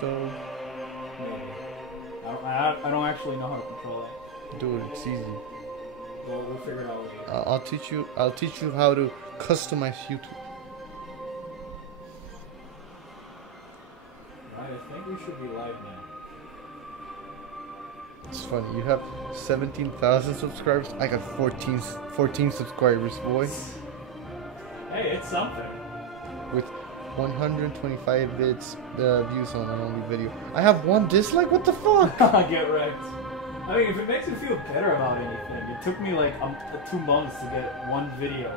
though? I don't actually know how to control it. Dude, it's easy. We'll figure it out later. I'll teach you how to customize YouTube. Right, I think we should be live now. It's funny. You have 17,000 subscribers. I got 14 subscribers, boy. Hey, it's something. With 125 views on my only video. I have one dislike? What the fuck? Get wrecked. I mean, if it makes you feel better about anything, it took me like 2 months to get one video,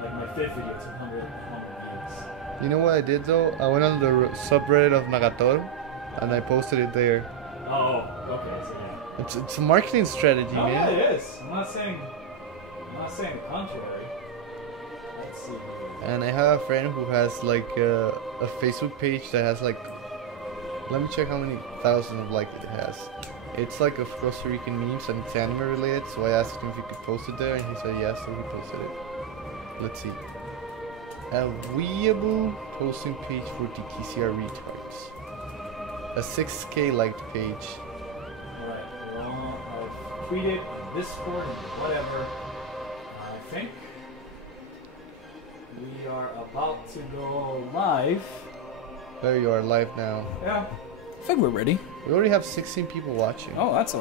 like my 5th video, to 100 views. You know what I did though? I went on the subreddit of Nagatoro, and I posted it there. Oh, okay, so yeah. It's a marketing strategy, Oh, man. yeah, it is. I'm not saying the contrary. Let's see. And I have a friend who has like a Facebook page that has like, let me check how many thousand of like it has. It's like a Costa Rican memes and it's anime related, so I asked him if he could post it there and he said yes, so he posted it. Let's see. A weeaboo posting page for the TCR retards. A 6K liked page. Alright, well, I've tweeted on Discord and whatever. I think we are about to go live. There you are, live now. Yeah. I think we're ready. We already have 16 people watching. Oh, that's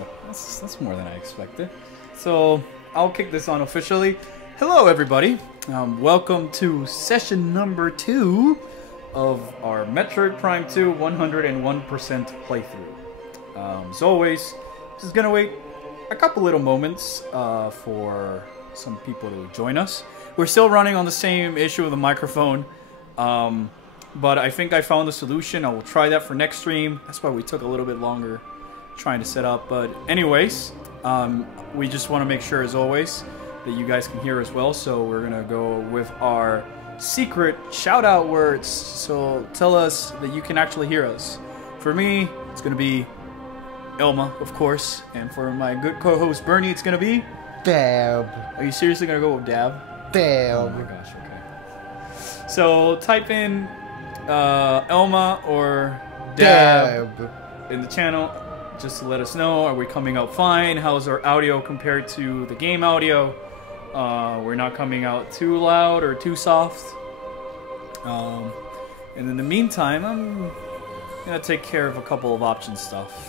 more than I expected. So I'll kick this on officially. Hello, everybody. Welcome to session number 2 of our Metroid Prime 2 101% playthrough. As always, just gonna wait a couple little moments for some people to join us. We're still running on the same issue of the microphone. But I think I found the solution. I will try that for next stream. That's why we took a little bit longer trying to set up. But anyways, we just want to make sure, as always, that you guys can hear as well. So we're going to go with our secret shout-out words. So tell us that you can actually hear us. For me, it's going to be Elma, of course. And for my good co-host Bernie, it's going to be... Dab. Are you seriously going to go with Dab? Dab. Oh my gosh, okay. So type in... Elma or Dab in the channel just to let us know, are we coming out fine? How's our audio compared to the game audio? We're not coming out too loud or too soft. And in the meantime, I'm gonna take care of a couple of option stuff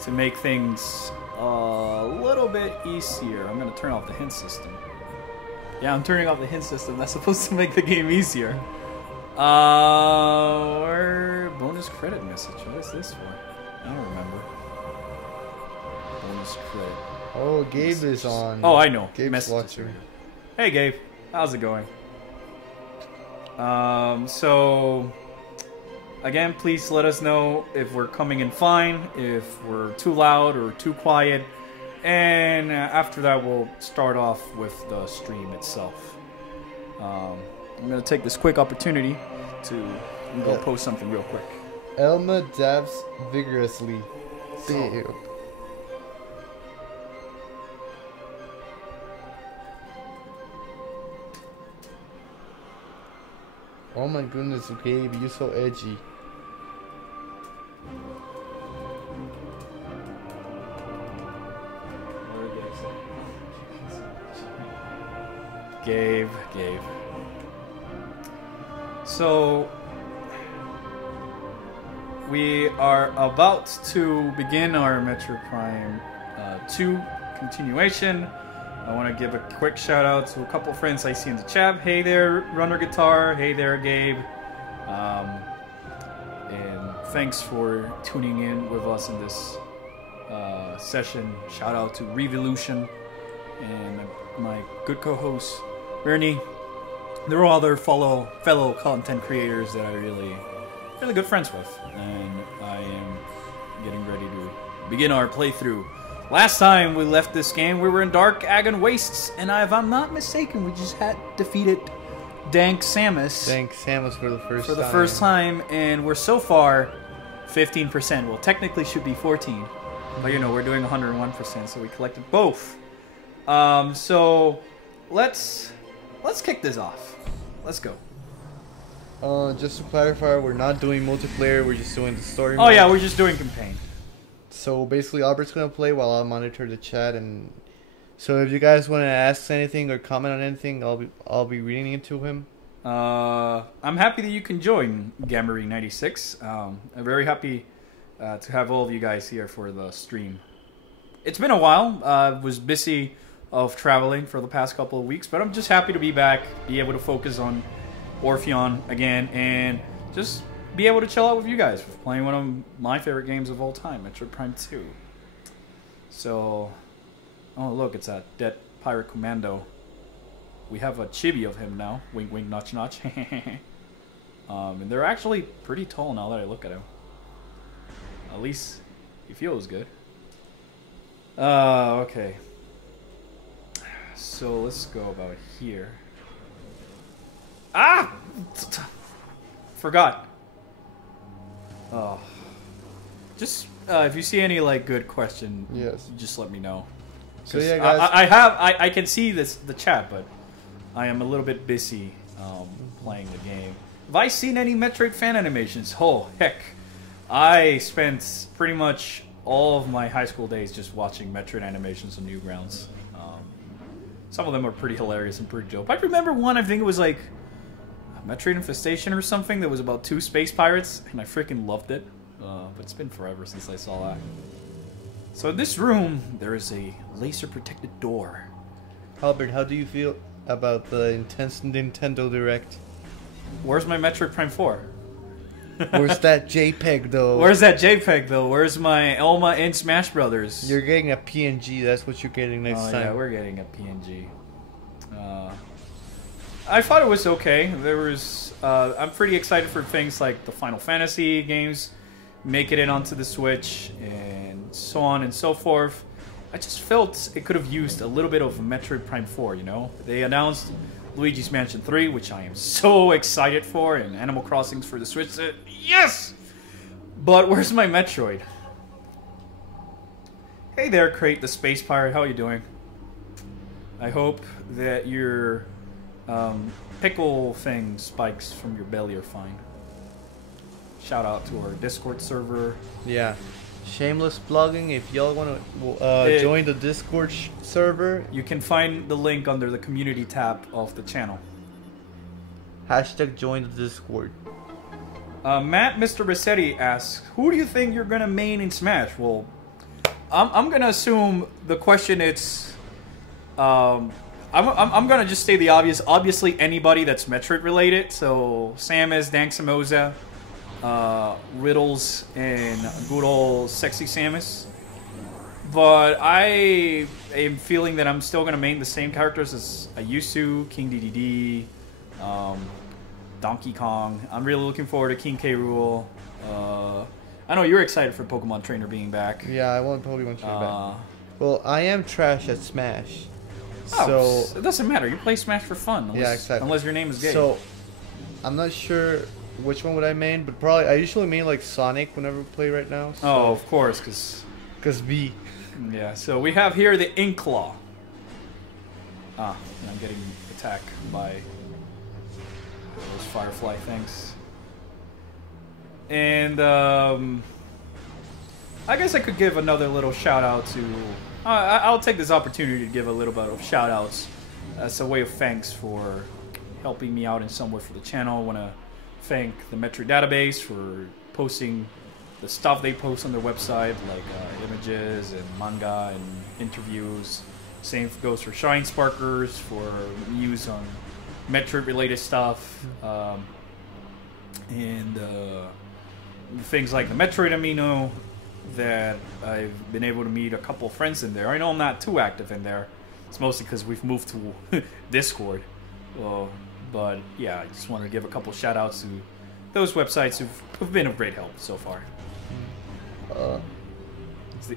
to make things a little bit easier. I'm gonna turn off the hint system. Yeah, I'm turning off the hint system. That's supposed to make the game easier. Or bonus credit message. What is this for? I don't remember. Bonus credit. Oh, Gabe message is on. Oh, I know. Gabe's Messages. watching. Hey, Gabe. How's it going? So again, please let us know if we're coming in fine, if we're too loud or too quiet. And after that, we'll start off with the stream itself. I'm going to take this quick opportunity to go post something real quick. Elma dabs vigorously. Damn. Oh my goodness, Gabe, you're so edgy. Gabe. So, we are about to begin our Metroid Prime 2 continuation. I want to give a quick shout out to a couple friends I see in the chat. Hey there, Runner Guitar. Hey there, Gabe. And thanks for tuning in with us in this session. Shout out to Revolution and my good co-host, Bernie. There are other fellow content creators that I'm really good friends with, and I am getting ready to begin our playthrough. Last time we left this game, we were in Dark Agon Wastes, and if I'm not mistaken, we just had defeated Dank Samus. Dank Samus for the first time. For the first time, and we're so far 15%. Well, technically should be 14, but you know, we're doing 101%, so we collected both. So let's kick this off. Let's go. Just to clarify, we're not doing multiplayer. We're just doing the story. Oh mode. yeah, we're just doing campaign. So basically, Albert's gonna play while I'll monitor the chat, and so if you guys want to ask anything or comment on anything, I'll be reading it to him. I'm happy that you can join Gamery96. I'm very happy to have all of you guys here for the stream. It's been a while. I was busy of traveling for the past couple of weeks, but I'm just happy to be back, be able to focus on Orpheon again, and just be able to chill out with you guys, playing one of my favorite games of all time, Metroid Prime 2. So, oh look, it's a dead pirate commando. We have a chibi of him now. Wink, wink, notch, notch. And they're actually pretty tall now that I look at him. At least he feels good. Okay. So let's go about here. Ah! Forgot. Oh. Just, if you see any, like, good question, yes, just let me know. So yeah, guys. I can see the chat, but I am a little bit busy playing the game. Have I seen any Metroid fan animations? Oh, heck. I spent pretty much all of my high school days just watching Metroid animations on Newgrounds. Some of them are pretty hilarious and pretty dope. I remember one, I think it was like Metroid Infestation or something, that was about 2 space pirates, and I freaking loved it. But it's been forever since I saw that. So in this room, there is a laser-protected door. Albert, how do you feel about the intense Nintendo Direct? Where's my Metroid Prime 4? Where's that JPEG though? Where's that JPEG though? Where's my Elma in Smash Brothers? You're getting a PNG. That's what you're getting next time. Yeah, we're getting a PNG. I thought it was okay. There was. I'm pretty excited for things like the Final Fantasy games making it onto the Switch and so on and so forth. I just felt it could have used a little bit of Metroid Prime 4. You know, they announced Luigi's Mansion 3, which I am so excited for, and Animal Crossings for the Switch. Yes! But where's my Metroid? Hey there, Crate the Space Pirate. How are you doing? I hope that your pickle thing spikes from your belly are fine. Shout out to our Discord server. Yeah. Shameless plugging. If y'all want to join the Discord server, you can find the link under the community tab of the channel. Hashtag join the Discord. Matt Mr. Rossetti asks, who do you think you're going to main in Smash? Well, I'm going to assume the question is... I'm going to just say the obvious. Obviously, anybody that's Metroid related. So, Samus, Dan Samoza, Riddles, and good old Sexy Samus. But I am feeling that I'm still going to main the same characters as I used to. King Dedede, Donkey Kong. I'm really looking forward to King K. Rool. I know you're excited for Pokemon Trainer being back. Yeah, I want Pokemon Trainer back. Well, I am trash at Smash. Oh, so it doesn't matter. You play Smash for fun. Unless, yeah, exactly. Unless your name is gay. So, I'm not sure which one would I main, but probably I usually main like Sonic whenever we play right now. So. Oh, of course, because B. Yeah. So we have here the Inkclaw. Ah, and I'm getting attacked by those firefly things. And I guess I could give another little shout out to. I'll take this opportunity to give a little bit of shout outs as a way of thanks for helping me out in some way for the channel. I want to thank the Metroid database for posting the stuff they post on their website, like images and manga and interviews. Same goes for Shine Sparkers for news on Metroid related stuff. And things like the Metroid Amino, that I've been able to meet a couple of friends in there. I know I'm not too active in there. It's mostly because we've moved to Discord. But yeah, I just wanted to give a couple shout outs to those websites who've been of great help so far.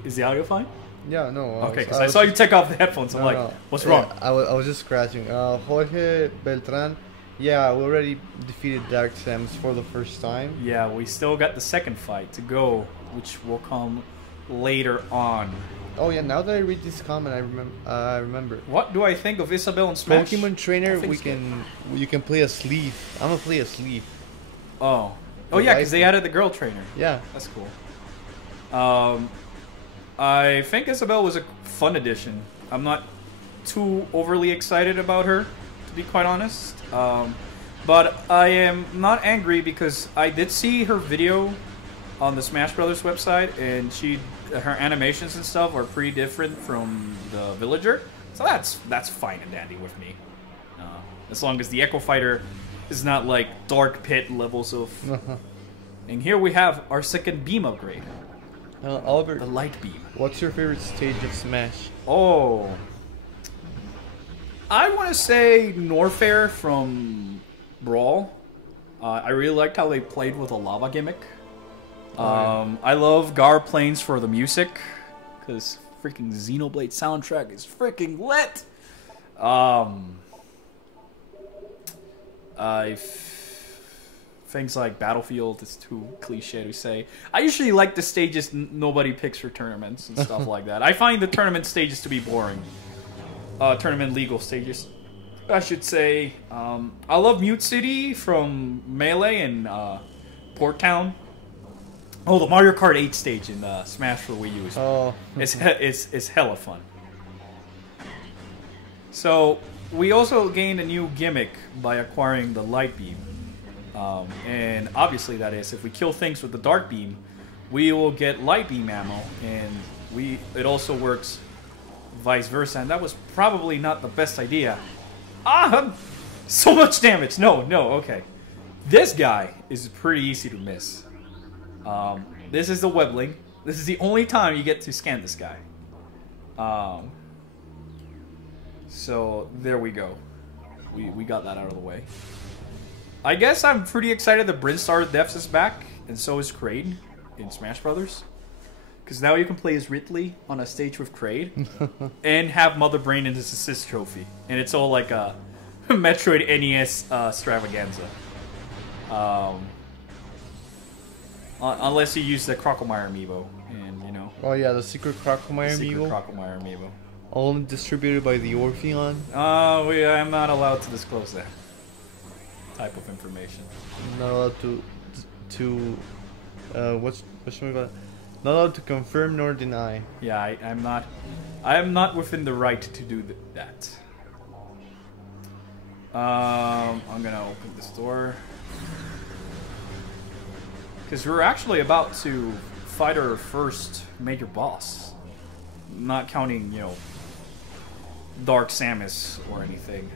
Is the audio fine? Yeah, no. Okay, because I saw you take off the headphones. I'm what's wrong? I was just scratching. Jorge Beltran. Yeah, we already defeated Dark Samus for the first time. Yeah, we still got the second fight to go, which will come later on. Oh yeah, now that I read this comment, I remember. What do I think of Isabelle and Smash? Pokemon Trainer, you can play a sleeve. I'm gonna play a sleeve. Oh. Oh yeah, because they added the girl trainer. Yeah. That's cool. I think Isabelle was a fun addition. I'm not too overly excited about her, to be quite honest. But I am not angry because I did see her video on the Smash Brothers website, and her animations and stuff are pretty different from the villager. So that's fine and dandy with me. As long as the Echo Fighter is not like Dark Pit levels of... And here we have our second beam upgrade. Albert, the light beam. what's your favorite stage of Smash? Oh, I want to say Norfair from Brawl. I really liked how they played with a lava gimmick. I love Gar Plains for the music, because freaking Xenoblade soundtrack is freaking lit. Things like Battlefield is too cliche to say. I usually like the stages nobody picks for tournaments and stuff like that. I find the tournament stages to be boring. Tournament legal stages, I should say. I love Mute City from Melee and Port Town. Oh, the Mario Kart 8 stage in Smash for Wii U is it's hella fun. So we also gained a new gimmick by acquiring the light beam. And obviously that is, if we kill things with the dark beam, we will get light beam ammo, and it also works vice versa, and that was probably not the best idea. So much damage! No, okay. This guy is pretty easy to miss. This is the Webling. This is the only time you get to scan this guy. So there we go. We got that out of the way. I guess I'm pretty excited that Brinstar Depths is back, and so is Kraid in Smash Brothers. Because now you can play as Ridley on a stage with Kraid, and have Mother Brain in his assist trophy. And it's all like a Metroid NES extravaganza. Unless you use the Crocomire amiibo, and you know. Oh yeah, the secret Crocomire amiibo. Crocomire amiibo. Only distributed by the Orpheon. I'm not allowed to disclose that type of information. Not allowed to not allowed to confirm nor deny. Yeah, I am not within the right to do that. I'm gonna open this door because we're actually about to fight our first major boss, not counting, you know, Dark Samus or anything.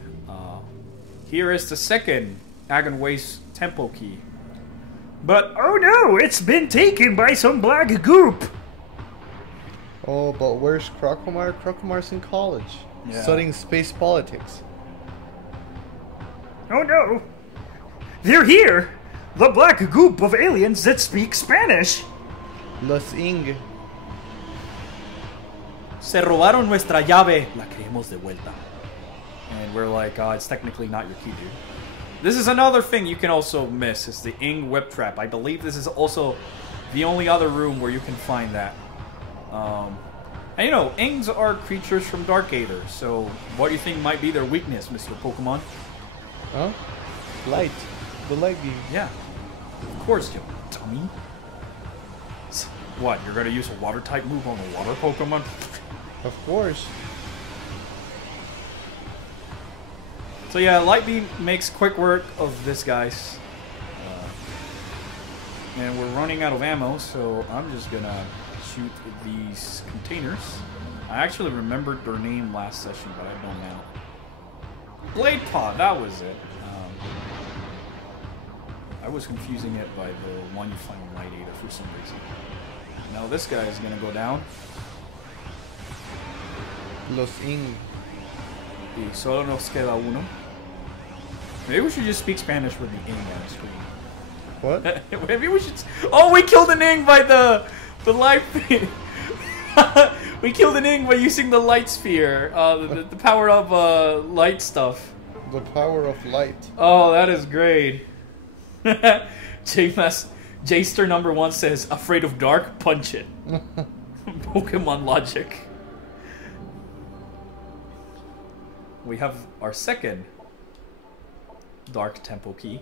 Here is the second Agon Waste tempo key. But, oh no, it's been taken by some black goop! Oh, but where's Crocomire? Crocomire's in college, studying space politics. Oh no! They're here! The black goop of aliens that speak Spanish! Los Inge. Se robaron nuestra llave. La queremos de vuelta. And we're like, it's technically not your key, dude. This is another thing you can also miss, is the Inge web trap. I believe this is also the only other room where you can find that. And you know, Inges are creatures from Dark Aether, so what do you think might be their weakness, Mr. Pokemon? Huh? Light. The light beam. Yeah. Of course, you dummy. What, you're gonna use a water type move on a water Pokemon? Of course. So yeah, Light Beam makes quick work of this, guys. And we're running out of ammo, so I'm just gonna shoot these containers. I actually remembered their name last session, but I don't now. Blade Pod, that was it. I was confusing it by the one you find in Light Aether for some reason. Now this guy is gonna go down. Los Inge. Y solo nos queda uno. Maybe we should just speak Spanish with the Inge on the screen. What? Maybe we should. Oh, we killed an Inge by the light. We killed an Inge by using the light sphere. The power of light stuff. The power of light. Oh, that is great. Jster number 1 says, "Afraid of dark? Punch it." Pokemon logic. We have our second Dark Tempo key.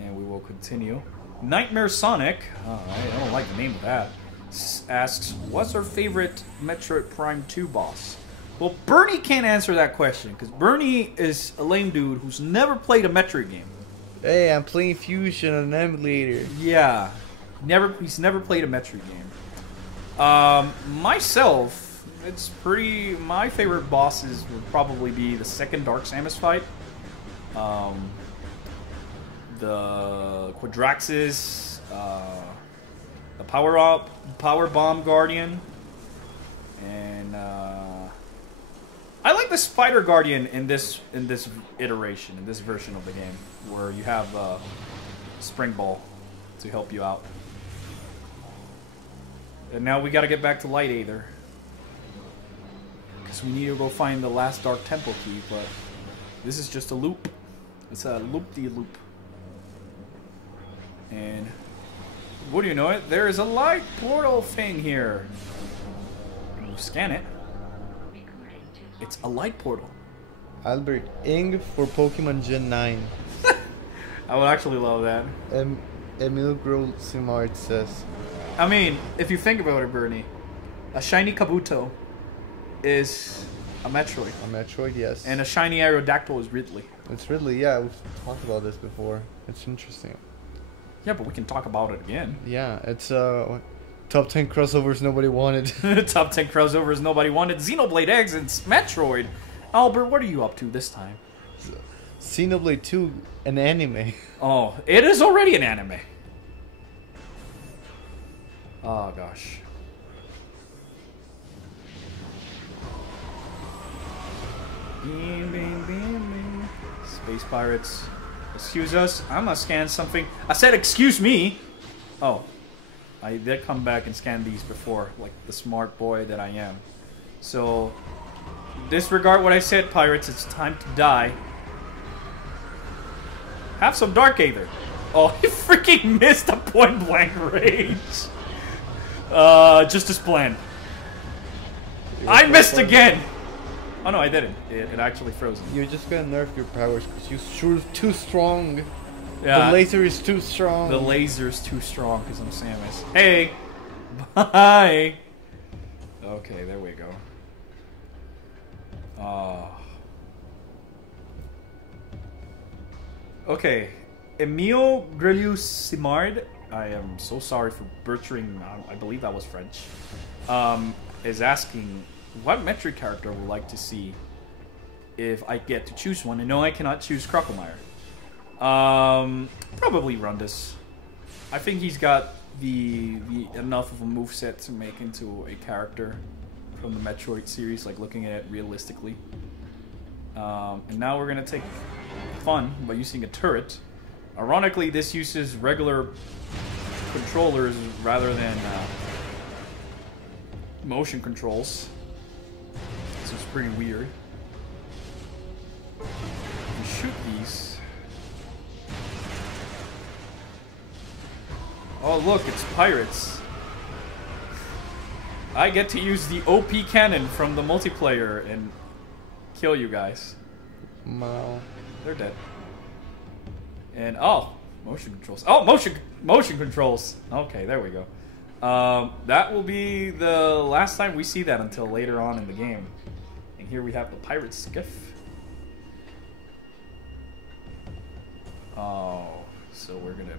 And we will continue. Nightmare Sonic, I don't like the name of that, asks, what's our favorite Metroid Prime 2 boss? Well, Bernie can't answer that question, because Bernie is a lame dude who's never played a Metroid game. Hey, I'm playing Fusion on an emulator. Yeah, he's never played a Metroid game. Myself, my favorite bosses would probably be the second Dark Samus fight. The Quadraxis, the Power Bomb Guardian, and I like the Spider Guardian in this iteration, in this version of the game, where you have Spring Ball to help you out. And now we got to get back to Light Aether, because we need to go find the last Dark Temple key. But this is just a loop. It's a loop-de-loop. And what do you know it? There is a light portal thing here. We'll scan it. It's a light portal. Albert Inge for Pokemon Gen 9. I would actually love that. Emil Grohl Simard says. I mean, if you think about it, Bernie, a shiny Kabuto is a Metroid. A Metroid, yes. And a shiny Aerodactyl is Ridley. It's Ridley, yeah. We've talked about this before. It's interesting. Yeah, but we can talk about it again. Yeah, it's top 10 crossovers nobody wanted. Top 10 crossovers nobody wanted. Xenoblade X and Metroid. Albert, what are you up to this time? Xenoblade 2, an anime. Oh, it is already an anime. Oh, gosh. Beam, beam, beam, beam. Space Pirates. Excuse us, I'm gonna scan something. I said excuse me! Oh. I did come back and scan these before, like the smart boy that I am. So, disregard what I said, pirates. It's time to die. Have some Dark Aether. Oh, he freaking missed a point blank range. Just as planned. I missed again! Oh no, I didn't. It actually frozen. You're just gonna nerf your powers because you're too strong. Yeah. The laser is too strong. The laser's too strong because I'm Samus. Hey! Bye! Okay, there we go. Okay. Emile Grelius-Simard, I am so sorry for butchering, I believe that was French, is asking what Metroid character would like to see if I get to choose one. And no, I cannot choose Crocomire. Probably Rundus. I think he's got the enough of a moveset to make into a character from the Metroid series, like looking at it realistically. And now we're gonna take fun by using a turret. Ironically, this uses regular controllers rather than motion controls. So it's pretty weird. You shoot these. Oh look, it's pirates. I get to use the OP cannon from the multiplayer and kill you guys. Wow. They're dead. And oh, motion controls. Oh, motion controls. Okay, there we go. That will be the last time we see that until later on in the game. And here we have the pirate skiff. Oh, so we're gonna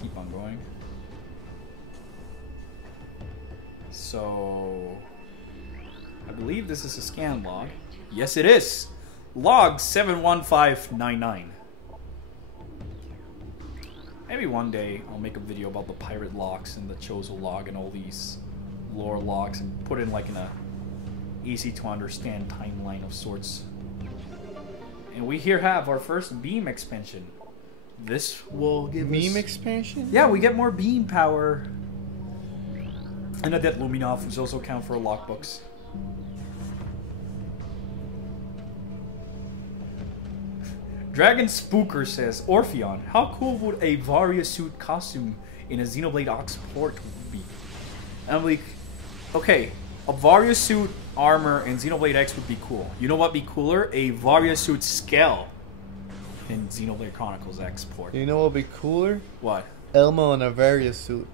keep on going. So I believe this is a scan log. Yes, it is. Log 71599. Maybe one day I'll make a video about the pirate logs and the chozo log and all these lore logs and put in like in a easy to understand timeline of sorts. And we here have our first beam expansion. This will give Beam us... expansion? Yeah, we get more beam power. And a Dead Luminov, which also count for logbooks. Dragon Spooker says, Orpheon, how cool would a Varia suit costume in a Xenoblade Ox port be? And I'm like, okay, a Varia suit armor in Xenoblade X would be cool. You know what would be cooler? A Varia suit scale in Xenoblade Chronicles X port. You know what would be cooler? What? Elmo in a various suit.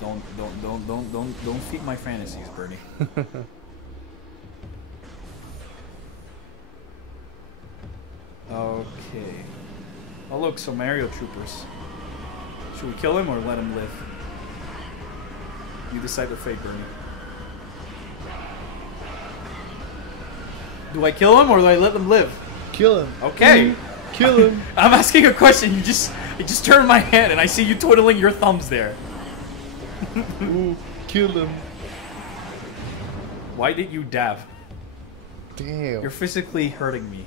Don't feed my fantasies, Bernie. Okay. Oh look, some Mario troopers. Should we kill him or let him live? You decide the fate, Bernie. Do I kill him or do I let them live? Kill him. Okay. Kill him. I'm asking a question. You just turned my hand and I see you twiddling your thumbs there. Ooh, kill him. Why did you dab? Damn. You're physically hurting me.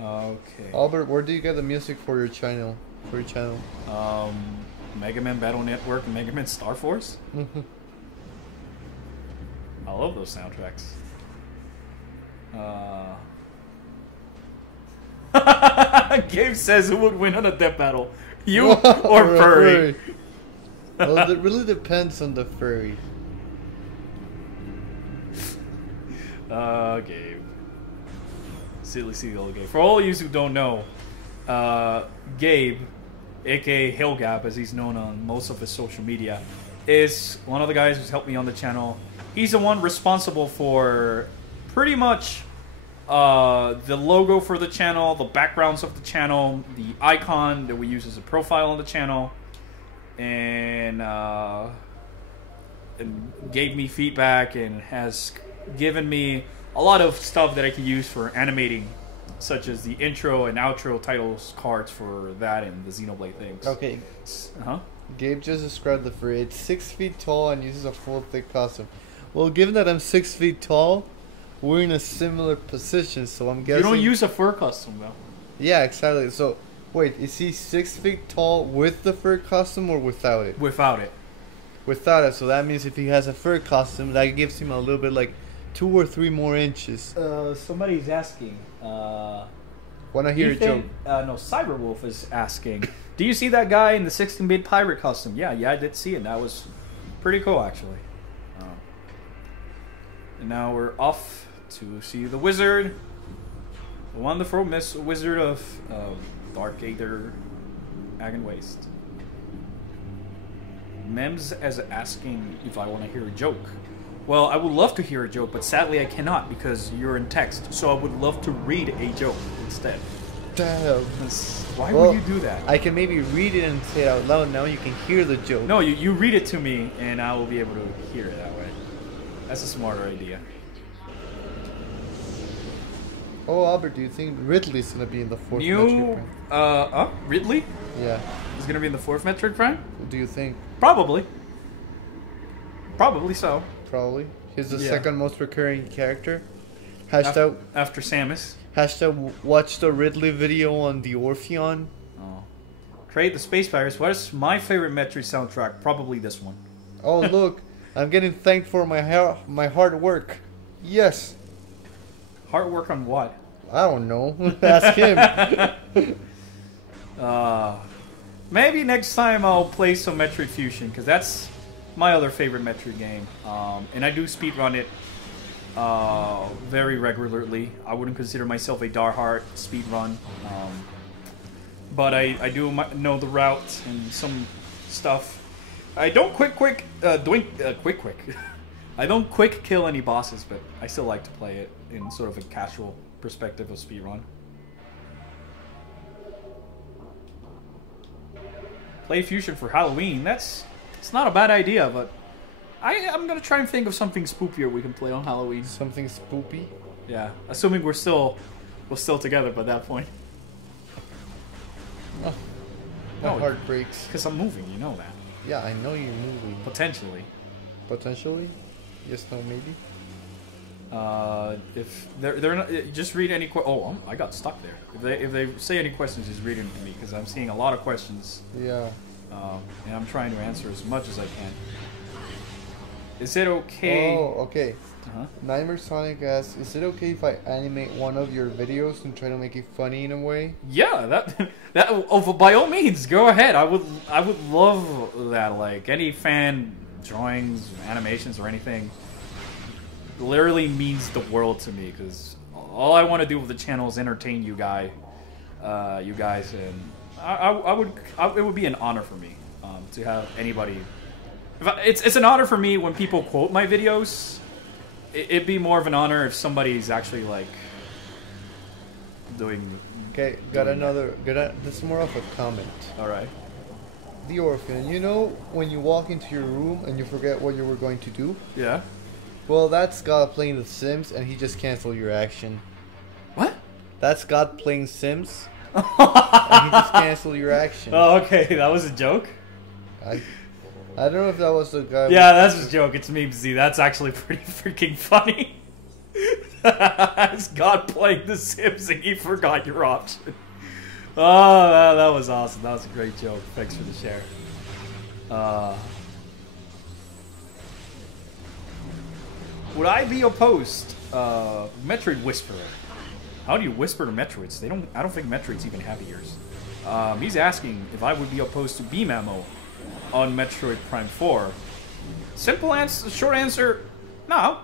Okay. Albert, where do you get the music for your channel? Mega Man Battle Network and Mega Man Star Force? I love those soundtracks. Gabe says who would win on a death battle? You or Furry? Well, it really depends on the furry. Gabe. Silly old Gabe. For all of you who don't know, Gabe, aka Hillgap, as he's known on most of his social media, is one of the guys who's helped me on the channel. He's the one responsible for pretty much the logo for the channel, the backgrounds of the channel, the icon that we use as a profile on the channel, and gave me feedback and has given me a lot of stuff that I can use for animating, such as the intro and outro titles cards for that and the Xenoblade things. Okay. Gabe just described the furry. It's 6 feet tall and uses a full thick costume. Well, given that I'm 6 feet tall, we're in a similar position, so I'm guessing... You don't use a fur costume, though. Yeah, exactly. So, wait, is he 6 feet tall with the fur costume or without it? Without it. Without it, so that means if he has a fur costume, that gives him a little bit, like, 2 or 3 more inches. Somebody's asking. Wanna hear a joke? No, Cyberwolf is asking. Do you see that guy in the 16-bit pirate costume? Yeah, I did see it. That was pretty cool, actually. And now we're off to see the wizard. The wonderful Miss Wizard of Dark Aether Agon Waste. Mems as asking if I want to hear a joke. Well, I would love to hear a joke, but sadly I cannot because you're in text. So I would love to read a joke instead. Damn. Why would you do that? I can maybe read it and say it out loud. Now you can hear the joke. No, you read it to me, and I will be able to hear it that way. That's a smarter idea. Oh, Albert, do you think Ridley's gonna be in the 4th Metroid Prime? Ridley? Yeah. He's gonna be in the 4th Metroid Prime? What do you think? Probably. Probably so. Probably. He's the second most recurring character. Hashtag after Samus. Hashtag watch the Ridley video on the Orpheon. Oh. Trade the Space Pirates. What is my favorite Metroid soundtrack? Probably this one. Oh, look. I'm getting thanked for my hard work. Yes. Hard work on what? I don't know. Ask him. Maybe next time I'll play some Metroid Fusion, because that's my other favorite Metroid game. And I do speedrun it very regularly. I wouldn't consider myself a diehard speedrun. But I do know the route and some stuff. I don't quick I don't quick kill any bosses, but I still like to play it in sort of a casual perspective of speedrun. Play Fusion for Halloween. It's not a bad idea, but I'm gonna try and think of something spookier we can play on Halloween. Something spoopy? Yeah, assuming we're still together by that point. Oh, my heart breaks. Because I'm moving, you know that. Yeah, I know you're moving. Potentially. Potentially? Yes, no, maybe. If they're not, just read any. I got stuck there. If they say any questions, just read them to me because I'm seeing a lot of questions. Yeah. And I'm trying to answer as much as I can. Is it okay? Oh, okay. Nightmare Sonic asks, is it okay if I animate one of your videos and try to make it funny in a way? Yeah, by all means, go ahead. I would love that. Like any fan drawings, animations, or anything. literally means the world to me because all I want to do with the channel is entertain you guys, and it would be an honor for me to have anybody. It's an honor for me when people quote my videos. It'd be more of an honor if somebody's actually like doing. Okay, got another. This is more of a comment. All right. The Orpheon. You know when you walk into your room and you forget what you were going to do? Yeah. Well, that's God playing The Sims, and he just canceled your action. What? That's God playing Sims, and he just canceled your action. Oh, okay, that was a joke. I don't know if that was the guy. Yeah, that's a joke. It's meme Z. That's actually pretty freaking funny. It's God playing The Sims and he forgot your option. Oh, that was awesome. That was a great joke. Thanks for the share. Would I be opposed? Metroid Whisperer. How do you whisper to Metroids? I don't think Metroids even have ears. He's asking if I would be opposed to beam ammo on Metroid Prime 4. Simple answer, short answer, no.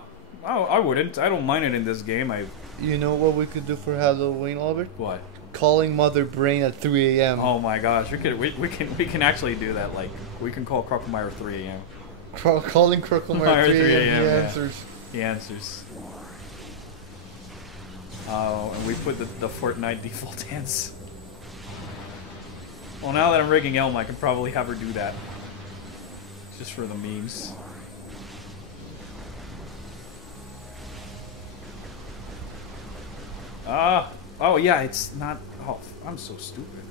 I wouldn't. I don't mind it in this game. You know what we could do for Halloween, Albert? What? Calling Mother Brain at 3 a.m. Oh my gosh, we can actually do that. Like we can call Crockmeyer 3 a.m. Calling Crockmeyer at 3 a.m. He answers. He answers. Oh, and we put the Fortnite default dance. Well, now that I'm rigging Elm, I can probably have her do that. Just for the memes. Oh yeah, it's not... Oh, I'm so stupid.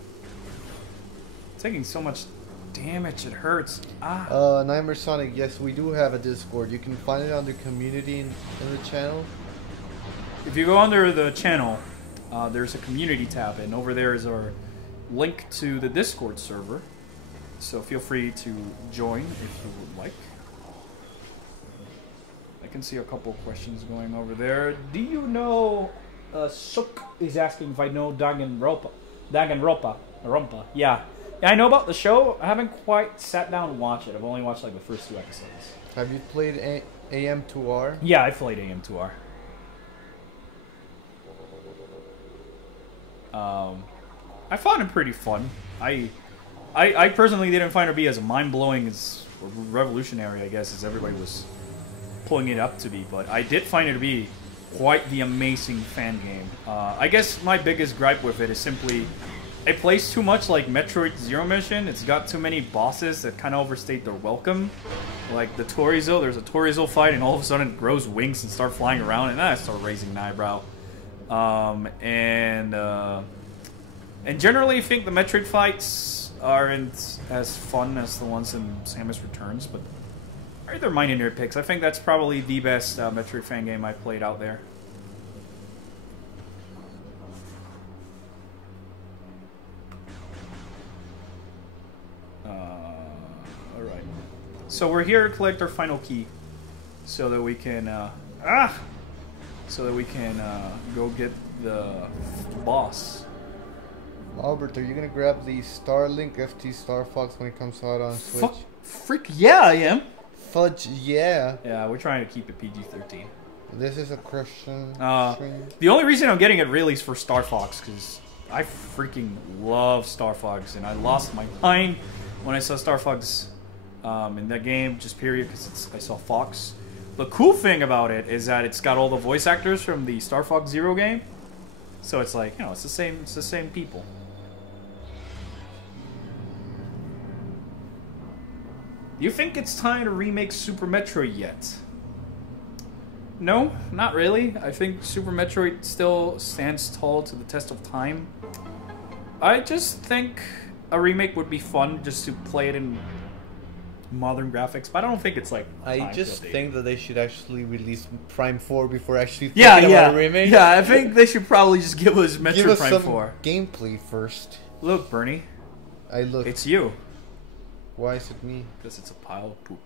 Taking so much damage, it hurts. Nightmare Sonic, yes, we do have a Discord. You can find it under community in the channel. If you go under the channel, there's a community tab, and over there is our link to the Discord server. So feel free to join if you would like. I can see a couple questions going over there. Do you know... Suk is asking if I know Danganronpa. Yeah. I know about the show. I haven't quite sat down and watched it. I've only watched like the first 2 episodes. Have you played AM2R? Yeah, I played AM2R. I found it pretty fun. I personally didn't find it to be as mind-blowing as or revolutionary, I guess, as everybody was pulling it up to be. But I did find it to be quite the amazing fan game. I guess my biggest gripe with it is simply it plays too much like Metroid Zero Mission. It's got too many bosses that kind of overstate their welcome. Like the Torizo, there's a Torizo fight and all of a sudden it grows wings and start flying around and I start raising an eyebrow. And generally I think the Metroid fights aren't as fun as the ones in Samus Returns, but they're minor nitpicks. I think that's probably the best Metroid fan game I've played out there. Alright. So we're here to collect our final key so that we can go get the boss. Albert, are you gonna grab the Starlink FT Star Fox when it comes out on Switch? Frick yeah, I am. Fudge, yeah. Yeah, we're trying to keep it PG-13. This is a Christian stream. The only reason I'm getting it really is for Star Fox, because I freaking love Star Fox, and I lost my mind when I saw Star Fox in that game, just period, because I saw Fox. The cool thing about it is that it's got all the voice actors from the Star Fox Zero game, so it's like, you know, it's the same people. Do you think it's time to remake Super Metroid yet? No, not really. I think Super Metroid still stands tall to the test of time. I just think a remake would be fun just to play it in modern graphics, but I don't think it's like... I just think that they should actually release Prime 4 before actually thinking about a remake. Yeah, I think they should probably just give us Metroid Prime 4. Gameplay first. Look, Bernie. Look. It's you. Why is it me? Because it's a pile of poop.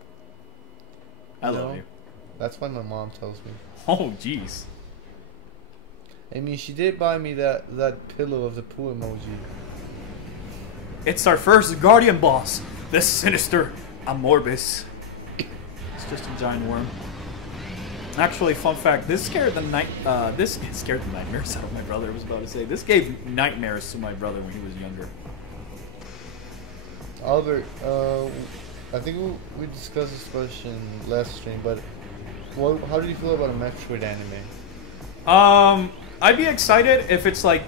I love you. That's what my mom tells me. Oh, jeez. I mean, she did buy me that pillow of the poo emoji. It's our first Guardian boss, the sinister Amorbis. It's just a giant worm. Actually, fun fact: this scared the nightmares out of my brother. I was about to say this gave nightmares to my brother when he was younger. Albert, I think we discussed this question last stream, but how do you feel about a Metroid anime? I'd be excited if it's like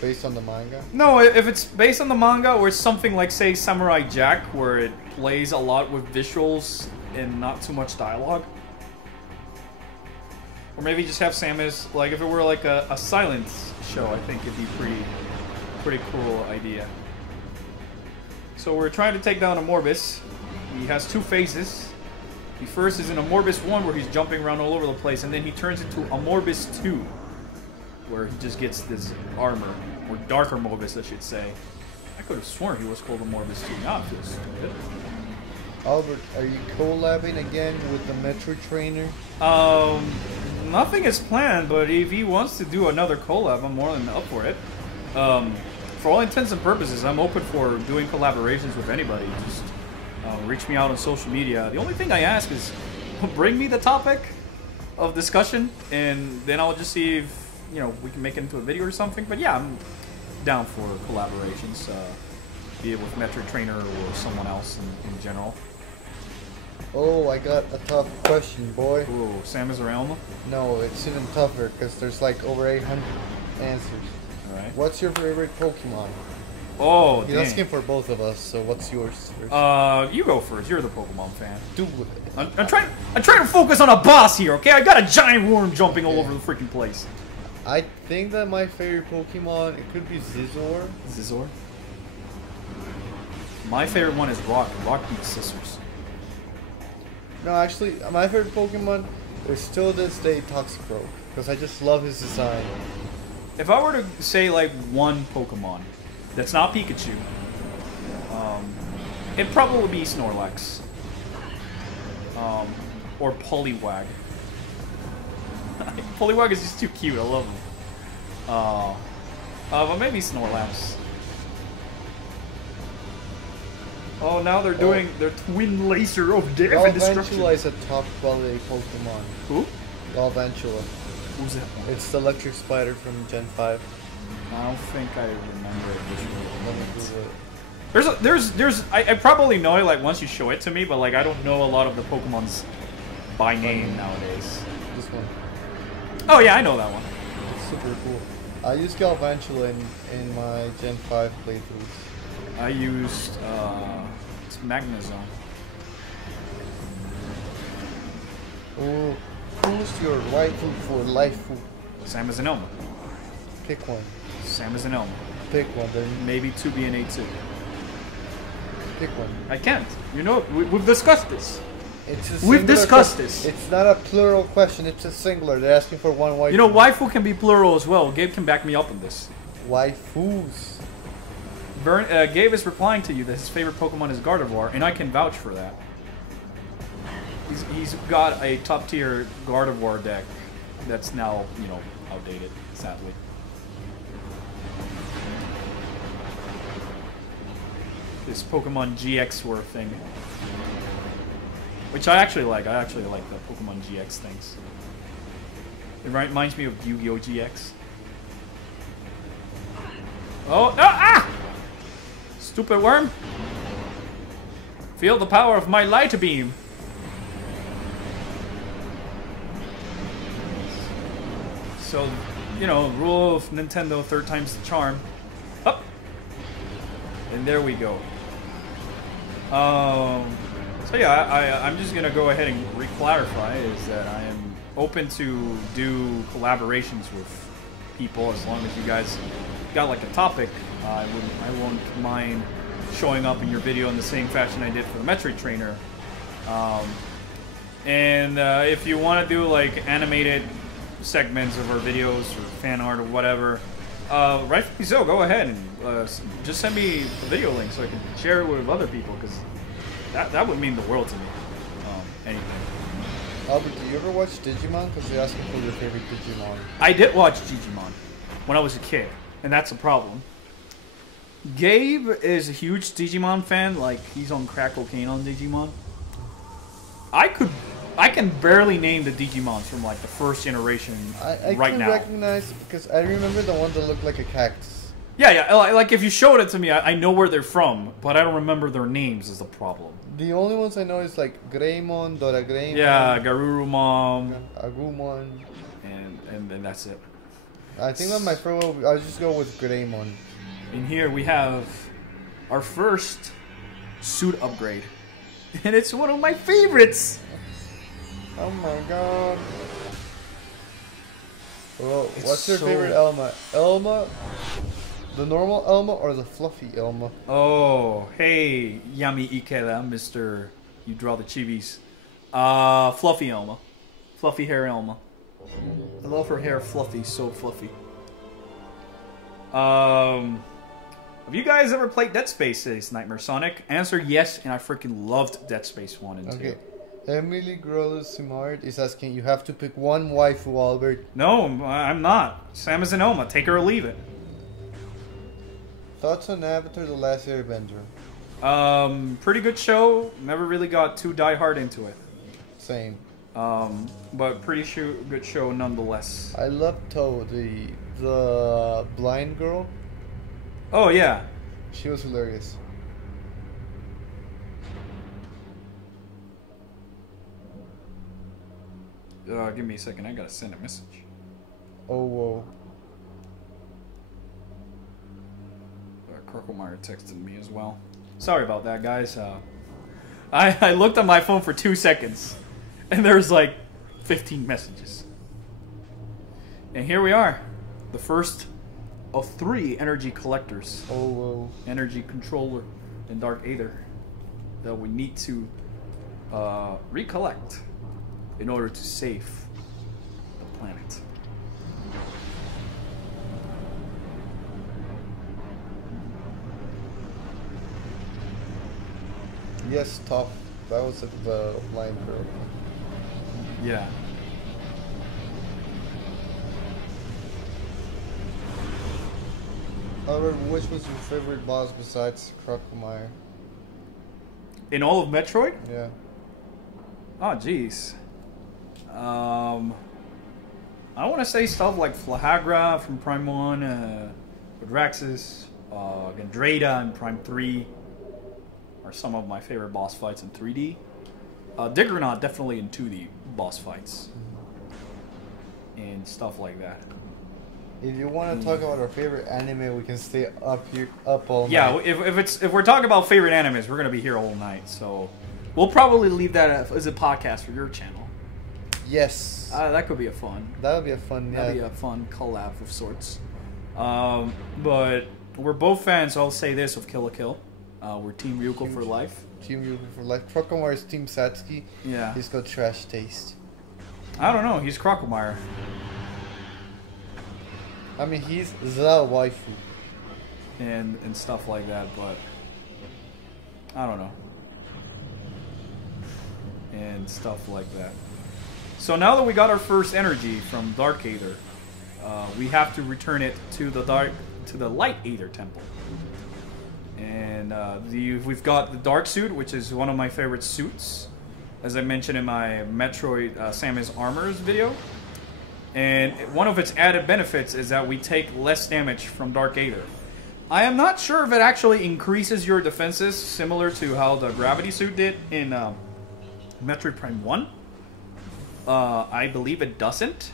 based on the manga. No, if it's based on the manga or something like, say, Samurai Jack, where it plays a lot with visuals and not too much dialogue. Or maybe just have Samus, like if it were like a silence show, I think it'd be pretty cool idea. So we're trying to take down Amorbis. He has 2 phases. The first is in Amorbis 1, where he's jumping around all over the place, and then he turns into Amorbis 2, where he just gets this armor, or Dark Amorbis, I should say. I could have sworn he was called Amorbis 2. Now I feel stupid. Albert, are you collabing again with the Metroid trainer? Nothing is planned, but if he wants to do another collab, I'm more than up for it. For all intents and purposes, I'm open for doing collaborations with anybody. Just reach me out on social media. The only thing I ask is bring me the topic of discussion, and then I'll just see if we can make it into a video or something. But yeah, I'm down for collaborations, be it with Metroid Trainer or someone else in general. Oh, I got a tough question, boy. Ooh, Samus Realm? No, it's even tougher because there's like over 800 answers. Alright. What's your favorite Pokemon? Oh, He's dang. asking for both of us, so what's yours first? You go first. You're the Pokemon fan. Dude. I'm trying to focus on a boss here, okay? I got a giant worm jumping all over the freaking place. I think that my favorite Pokemon, it could be Zizor. Zizor? My favorite one is Rock. Rock beats Scissors. No, actually, my favorite Pokemon is still to this day Toxicroak, because I just love his design. If I were to say, like, one Pokemon that's not Pikachu, it'd probably be Snorlax. Or Poliwag. Poliwag is just too cute, I love him. But maybe Snorlax. Oh, now they're doing their twin laser of death and destruction. Galvantula is a top quality Pokemon. Who? Galvantula. Who's that one? It's the electric spider from Gen 5. I don't think I remember it visually. Let me Google it. I probably know it like once you show it to me, but like I don't know a lot of the Pokemon's by name nowadays. This one. Oh yeah, I know that one. It's super cool. I used Galvantula in my Gen 5 playthroughs. I used it's Magnezone. Oh, who's your waifu for life? Samus and Elma. Pick one. Samus and Elma. Pick one. Then Maybe 2B and A2. pick one. I can't. You know, we've discussed this. We've discussed this. It's not a plural question. It's a singular. They're asking for one waifu. You know, waifu can be plural as well. Gabe can back me up on this. Waifus. Gabe is replying to you that his favorite Pokemon is Gardevoir, and I can vouch for that. He's got a top tier Gardevoir deck that's now, outdated, sadly. This Pokemon GX War thing. Which I actually like. I actually like the Pokemon GX things. It reminds me of Yu-Gi-Oh! GX. Oh, no! Ah! Stupid worm. Feel the power of my light beam. So, rule of Nintendo, third time's the charm. Up. And there we go. So yeah, I'm just gonna go ahead and re-clarify is that I am open to do collaborations with people as long as you guys got like a topic. I won't mind showing up in your video in the same fashion I did for the Metroid Trainer. And if you want to do like animated segments of our videos or fan art or whatever, rightfully so, go ahead and just send me a video link so I can share it with other people, because that would mean the world to me. Anything. Albert, do you ever watch Digimon? Because they're asking for your favorite Digimon. I did watch Digimon when I was a kid, and that's a problem. Gabe is a huge Digimon fan, like he's on crack cocaine on Digimon. I could I can barely name the Digimons from like the first generation I right can now. recognize because I remember the one that looked like a cactus. Yeah. Like if you showed it to me, I know where they're from, but I don't remember their names. Is the problem? The only ones I know is like Greymon, Doraemon. Yeah, Garurumon, Agumon. and that's it. I think on my first one, I'll just go with Greymon. In here we have our first suit upgrade, and it's one of my favorites. Oh my god. Well, It's what's your so- favorite Elma? Elma? The normal Elma or the fluffy Elma? Oh, hey, Yami Ikeda, Mr. You draw the chibis. Fluffy Elma. Fluffy hair Elma. I love her hair fluffy, so fluffy. Have you guys ever played Dead Space, says Nightmare Sonic? Answer yes, and I freaking loved Dead Space 1 and 2. Okay. Emily Grollo Simard is asking, you have to pick one waifu, Albert. No, I'm not. Samus and Elma, take her or leave it. Thoughts on Avatar The Last Airbender? Pretty good show. Never really got too die-hard into it. Same. But pretty good show nonetheless. I love Toe, the blind girl. Oh, yeah. She was hilarious. Give me a second. I gotta send a message. Oh, whoa. Krokomeyer texted me as well. Sorry about that, guys. I looked on my phone for 2 seconds, and there's like 15 messages. And here we are, the first of 3 energy collectors. Oh, whoa. Energy controller and Dark Aether that we need to recollect in order to save the planet. Yes, tough. That was the blind girl. Yeah. Albert, which was your favorite boss besides Krokomeyer? In all of Metroid? Yeah. Oh, jeez. I want to say stuff like Flahagra from Prime 1, Raxus, Gandrada in Prime 3 are some of my favorite boss fights in 3D. Diggernaut definitely in 2D boss fights. And stuff like that. If you want to talk about our favorite anime, we can stay up all night. Yeah, if we're talking about favorite animes, we're gonna be here all night. So we'll probably leave that as a podcast for your channel. Yes. That could be a fun. That would be a fun. That'd be a fun collab of sorts. But we're both fans. So I'll say this of Kill la Kill. We're Team Ryuko for life. Team Ryuko for life. Krokomeyer is Team Satsuki. Yeah. He's got trash taste. I don't know. He's Krokomeyer. I mean, he's the waifu. And stuff like that, but I don't know. And stuff like that. So now that we got our first energy from Dark Aether, we have to return it to the Light Aether Temple. And we've got the Dark Suit, which is one of my favorite suits, as I mentioned in my Metroid Samus Armors video. And one of its added benefits is that we take less damage from Dark Aether. I am not sure if it actually increases your defenses, similar to how the Gravity Suit did in Metroid Prime 1. I believe it doesn't.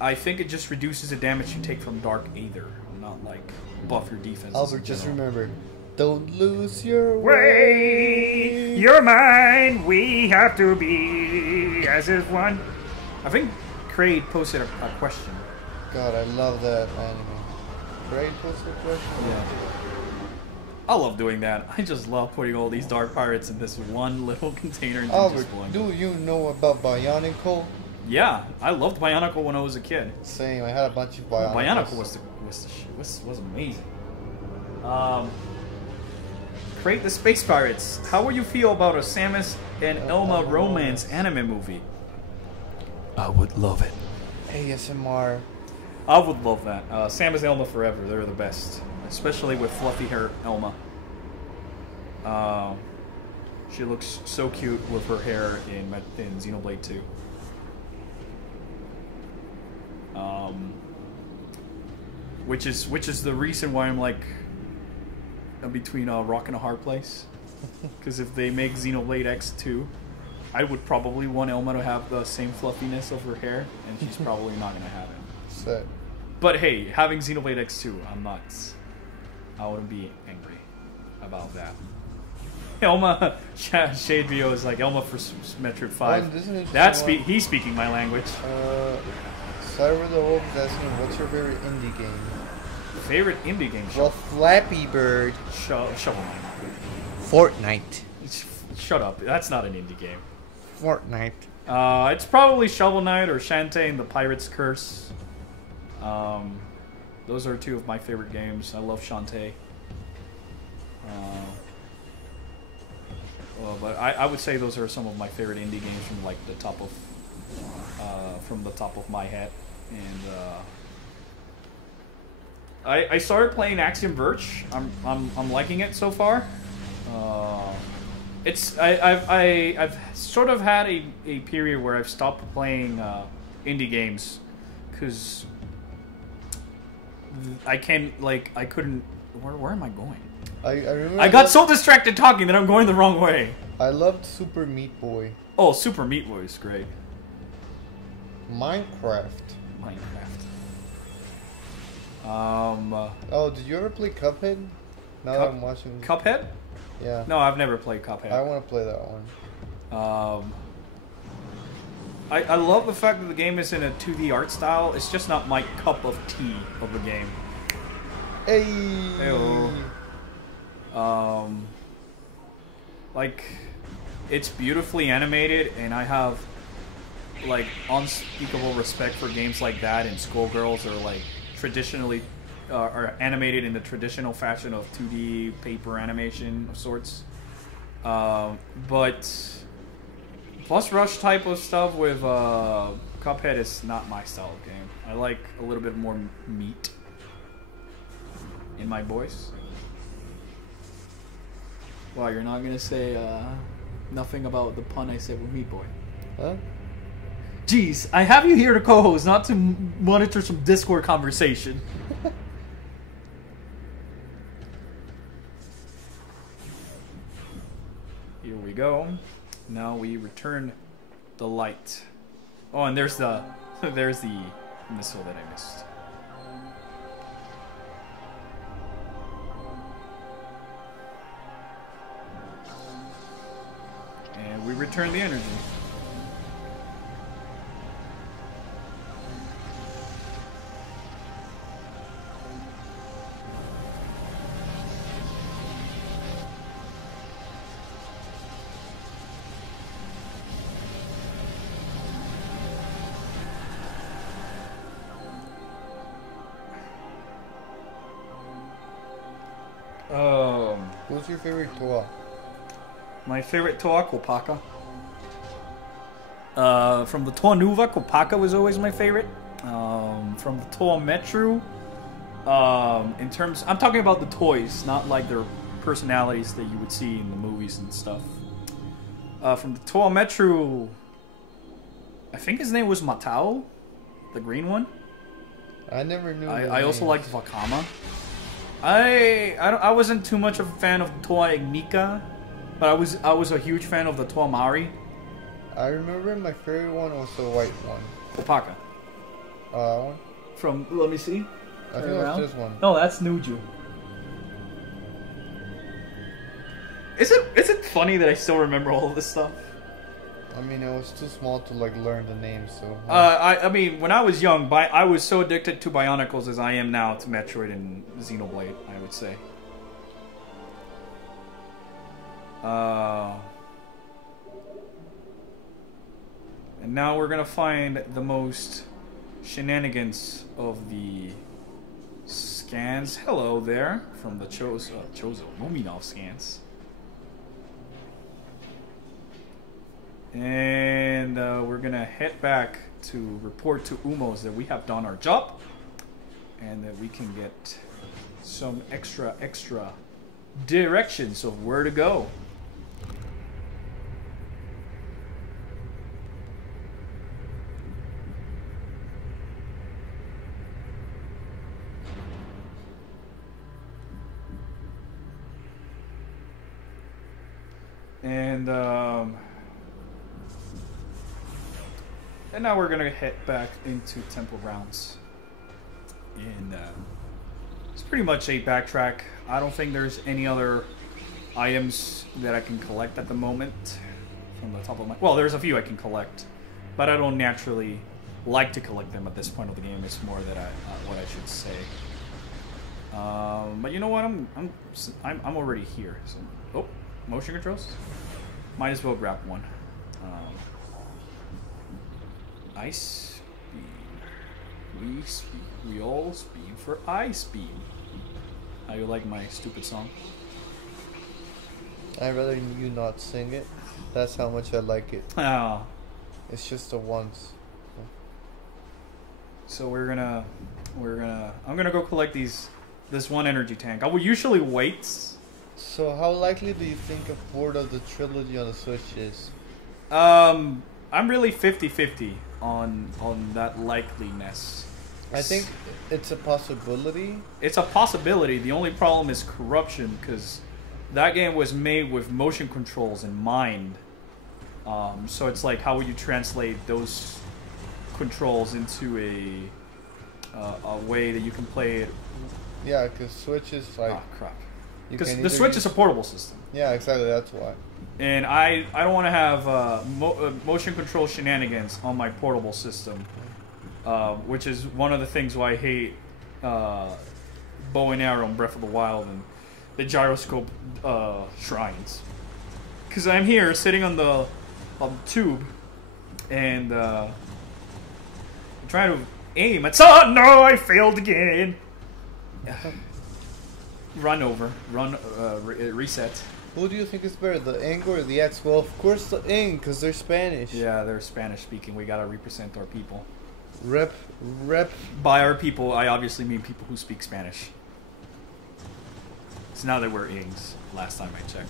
I think it just reduces the damage you take from Dark Aether, not like buff your defense. Albert, just remember, don't lose your way. You're mine, we have to be as if one. I think Kraid posted a question. God, I love that anime. Great posted a question? Yeah. I love doing that. I just love putting all these Dark Pirates in this one little container and Albert, just blowing do you know about Bionicle? Yeah, I loved Bionicle when I was a kid. Same, I had a bunch of Bionicles. Bionicle was the shit. Was amazing. Create the Space Pirates. How would you feel about a Samus and Elma romance anime movie? I would love it. ASMR. I would love that. Samus and Elma forever. They're the best. Especially with fluffy hair Elma. She looks so cute with her hair in Xenoblade 2. Which is the reason why I'm like between a rock and a hard place. Because if they make Xenoblade X2, I would probably want Elma to have the same fluffiness of her hair, and she's probably not gonna have it. Set. But hey, having Xenoblade X2, I wouldn't be angry about that. Elma Shade Bio is like Elma for Metroid 5. He's speaking my language. Cyber the Wolf is asking, what's your favorite indie game? Favorite indie game? Well, Flappy Bird. Shovel Knight. Fortnite. Shut up. That's not an indie game. Fortnite. It's probably Shovel Knight or Shantae and the Pirate's Curse. Those are two of my favorite games. I love Shantae. But I would say those are some of my favorite indie games from like the top of my head. And I started playing Axiom Verge. I'm liking it so far. I've sort of had a period where I've stopped playing indie games because I couldn't. Where am I going? I remember. I got so distracted talking that I'm going the wrong way. I loved Super Meat Boy. Oh, Super Meat Boy is great. Minecraft. Oh, did you ever play Cuphead? Now that I'm watching. Cuphead? Yeah. No, I've never played Cuphead. I want to play that one. I love the fact that the game is in a 2D art style. It's just not my cup of tea of the game. Hey. Heyo. Like, it's beautifully animated, and I have like unspeakable respect for games like that. And Skullgirls are like traditionally are animated in the traditional fashion of 2D paper animation of sorts. But Plus Rush type of stuff with Cuphead is not my style of game. I like a little bit more meat in my voice. Wow, you're not gonna say nothing about the pun I said with Meat Boy? Huh? Jeez, I have you here to co-host, not to monitor some Discord conversation. Here we go. Now we return the light. Oh, and there's the missile that I missed. And we return the energy. Who's your favorite Toa? My favorite Toa, Kopaka. From the Toa Nuva, Kopaka was always my favorite. From the Toa Metro, in terms, I'm talking about the toys, not like their personalities that you would see in the movies and stuff. From the Toa Metro, I think his name was Matao, the green one. I never knew. I also liked Wakama. I wasn't too much of a fan of Toa Ignika, but I was a huge fan of the Toa Mari. I remember my favorite one was the white one. Kopaka. That one? From, let me see. I think that's this one. No, that's Nuju. Is it funny that I still remember all of this stuff? I mean, it was too small to like learn the names, so. I mean, when I was young, I was so addicted to bionicles as I am now to Metroid and Xenoblade, I would say. And now we're gonna find the most shenanigans of the scans. Hello there, from the chozo Muminov scans. And we're gonna head back to report to Umos that we have done our job and that we can get some extra directions of where to go. And now we're gonna head back into Temple Grounds. And it's pretty much a backtrack. I don't think there's any other items that I can collect at the moment from the top of my... Well, there's a few I can collect, but I don't naturally like to collect them at this point of the game. It's more that what I should say. But you know what? I'm already here. So, oh, motion controls. Might as well grab one. Ice beam. We all speed for ice beam. How you like my stupid song? I'd rather you not sing it. That's how much I like it. Oh. It's just a once. So I'm gonna go collect this one energy tank. I will usually wait. So how likely do you think a port of the Trilogy on the Switch is? I'm really 50-50 on that likeliness. I think it's a possibility. It's a possibility. The only problem is corruption, because that game was made with motion controls in mind. So it's like, how would you translate those controls into a way that you can play it? Yeah, because Switch is like... Oh, crap. Because the Switch is a portable system. Yeah, exactly, that's why. And I don't want to have motion control shenanigans on my portable system. Which is one of the things why I hate bow and arrow in Breath of the Wild and the gyroscope shrines. Because I'm here sitting on the tube and trying to aim at... Oh no, I failed again! Reset. Who do you think is better, the Inge or the X? Well, of course the Inge, because they're Spanish. Yeah, they're Spanish speaking. We gotta represent our people. Rep. By our people, I obviously mean people who speak Spanish. So now they were Ings, last time I checked.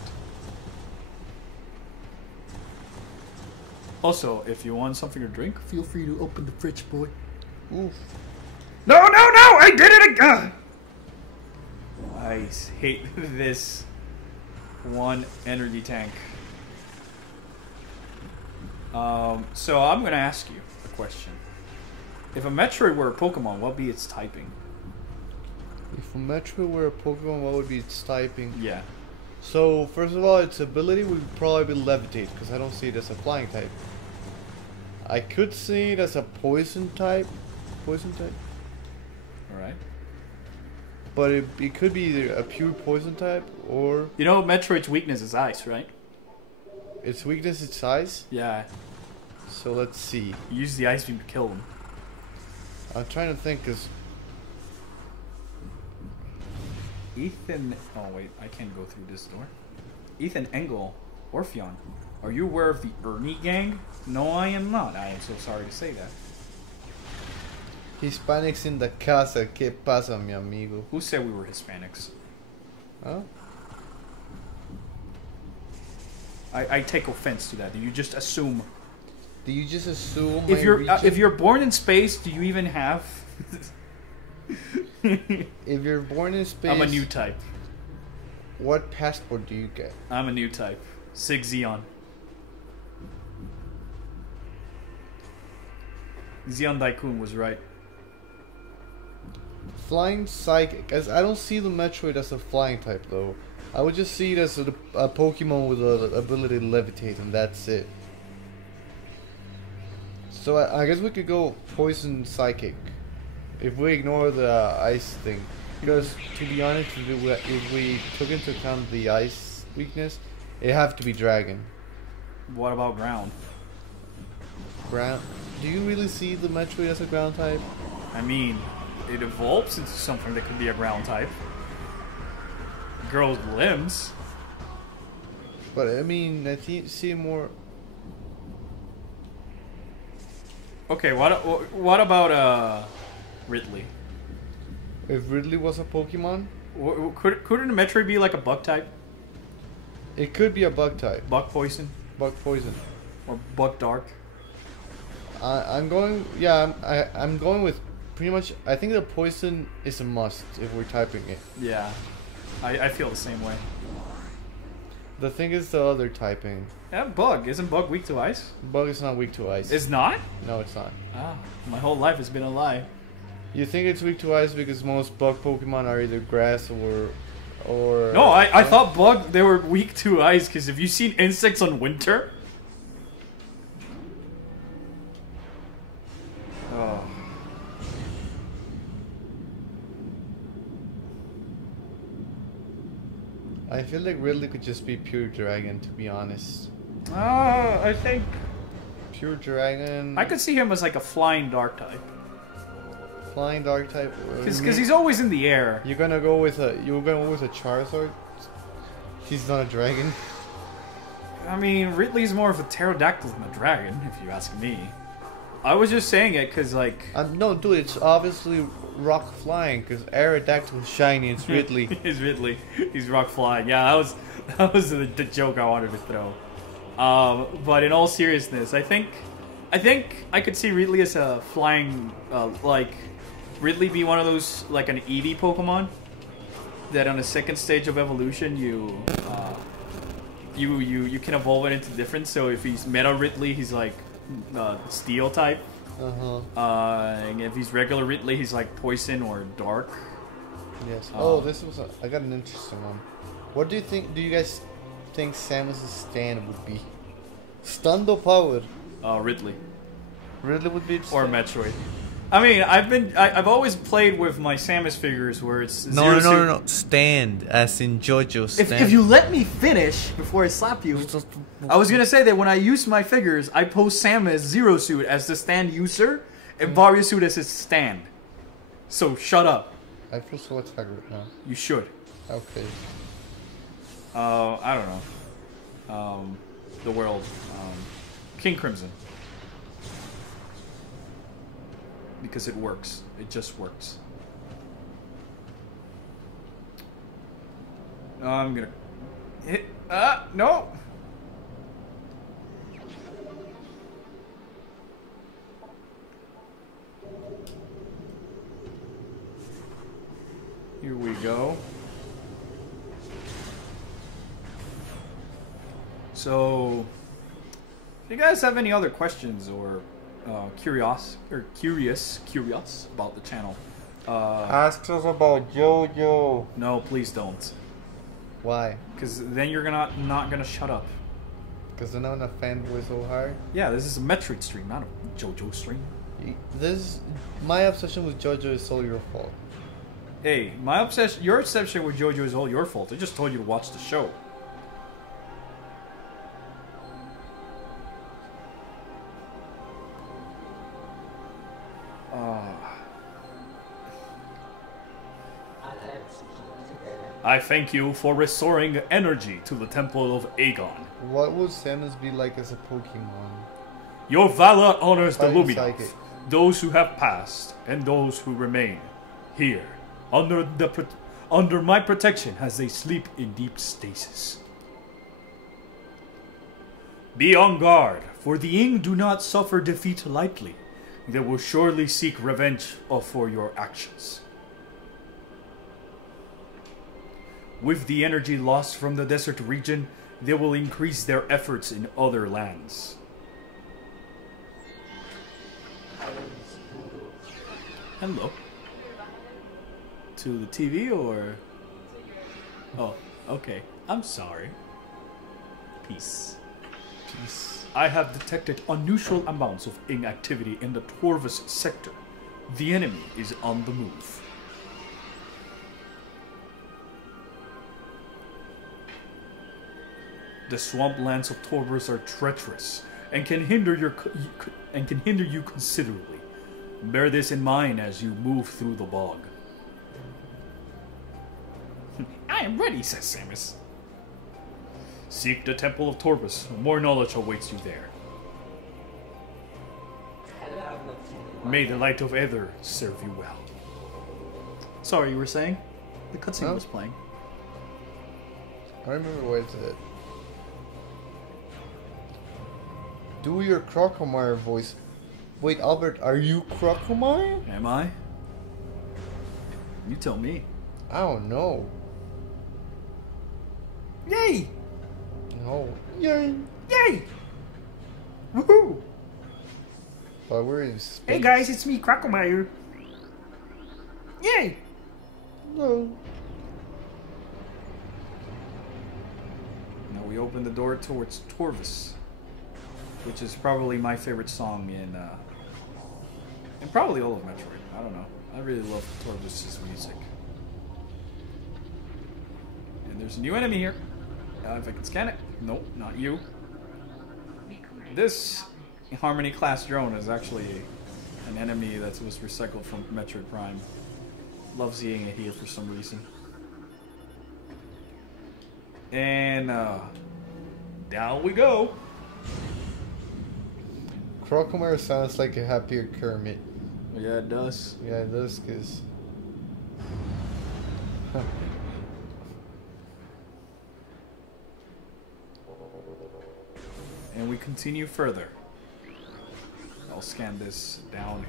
Also, if you want something to drink, feel free to open the fridge, boy. Oof. No, I did it again! I hate this one energy tank. So I'm gonna ask you a question. If a Metroid were a Pokemon, what would be its typing? If a Metroid were a Pokemon, what would be its typing? Yeah. So, first of all, its ability would probably be Levitate, because I don't see it as a flying type. I could see it as a poison type. Alright. But it could be either a pure poison type, or... You know, Metroid's weakness is ice, right? Its weakness is size? Yeah. So, let's see. You use the ice beam to kill them. I'm trying to think, because... Ethan... Oh, wait. I can't go through this door. Ethan Engel, Orpheon. Are you aware of the Ernie gang? No, I am not. I am so sorry to say that. Hispanics in the casa. ¿Qué pasa, mi amigo? Who said we were Hispanics? Huh? I take offense to that. Do you just assume? Do you just assume if you're born in space, do you even have? If you're born in space, I'm a new type. What passport do you get? I'm a new type. Sig Xeon. Xeon Daikun was right. Flying Psychic. As I don't see the Metroid as a flying type though. I would just see it as a Pokemon with the ability to levitate, and that's it. So I guess we could go Poison Psychic if we ignore the ice thing. Because to be honest, if we took into account the ice weakness, it'd have to be Dragon. What about ground? Ground? Do you really see the Metroid as a ground type? I mean, it evolves into something that could be a ground type. Grows limbs. But I mean, I see more. Okay, what about Ridley? If Ridley was a Pokemon, couldn't a Metroid be like a bug type? It could be a bug type. Bug poison. Bug poison. Or bug dark. I'm going. Yeah, I'm going with pretty much. I think the poison is a must if we're typing it. Yeah, I feel the same way. The thing is the other typing. Yeah, Bug. Isn't Bug weak to ice? Bug is not weak to ice. It's not? No, it's not. Ah, my whole life has been a lie. You think it's weak to ice because most bug Pokemon are either grass or No, I thought Bug, they were weak to ice, because have you seen insects on winter? Oh. I feel like Ridley could just be pure dragon, to be honest. I think Pure dragon. I could see him as like a flying dark type. Flying dark type. Because he's always in the air. You're gonna go with a Charizard? He's not a dragon. I mean, Ridley's more of a pterodactyl than a dragon, if you ask me. I was just saying it because, like... No, dude, it's obviously rock flying, because Aerodactyl is shiny, it's Ridley. It's Ridley. He's rock flying. Yeah, that was the joke I wanted to throw. But in all seriousness, I think I could see Ridley as a flying, like... Ridley be one of those, like an Eevee Pokemon, that on the second stage of evolution, you can evolve it into different. So if he's Meta Ridley, he's like Steel type. And if he's regular Ridley, he's like Poison or Dark. Yes. I got an interesting one. What do you think? Do you guys think Samus' stand would be? Stunned or powered? Ridley. Ridley would be. Or Metroid. I mean, I've always played with my Samus figures where it's no. Stand, as in JoJo stand. If you let me finish before I slap you, I was gonna say that when I use my figures, I post Samus Zero Suit as the stand user and Varia Suit as its stand. So shut up. I feel so attacked right now. You should. Okay. I don't know. The world. King Crimson. Because it works. It just works. I'm gonna hit. No! Here we go. So, if you guys have any other questions or curious about the channel, ask us about JoJo. No, please don't. Why? Because then you're not gonna shut up. Because then I'm a fanboy so hard. Yeah, this is a Metroid stream, not a JoJo stream. My obsession with JoJo is all your fault. Hey, your obsession with JoJo is all your fault. I just told you to watch the show. I thank you for restoring energy to the Temple of Aegon. What would Samus be like as a Pokemon? Your valor honors the Fighting Luminov, psychic. those who have passed and those who remain here under my protection as they sleep in deep stasis. Be on guard, for the Inge do not suffer defeat lightly. They will surely seek revenge for your actions. With the energy lost from the desert region, they will increase their efforts in other lands. Hello. To the TV or... Oh, okay. I'm sorry. Peace. Peace. I have detected unusual amounts of inactivity in the Torvus sector. The enemy is on the move. The swamplands of Torvus are treacherous and can hinder you considerably. Bear this in mind as you move through the bog. I am ready, says Samus. Seek the Temple of Torvus. More knowledge awaits you there. May the light of Aether serve you well. Sorry, you were saying? The cutscene was playing. I remember what it said. Do your Crocomire voice. Wait, Albert, are you Crocomire? Am I? You tell me. I don't know. Yay! Oh, yay! Yay! Woohoo! But we're in space. Hey guys, it's me, Crocomire. Yay! No. Now we open the door towards Torvus, which is probably my favorite song in probably all of Metroid. I don't know. I really love Torvus' music. And there's a new enemy here. If I can scan it. Nope, not you. This Harmony class drone is actually an enemy that was recycled from Metroid Prime. Love seeing it here for some reason. And down we go. Crocomire sounds like a happier Kermit. Yeah, it does. Yeah, it does, cause. And we continue further. I'll scan this down.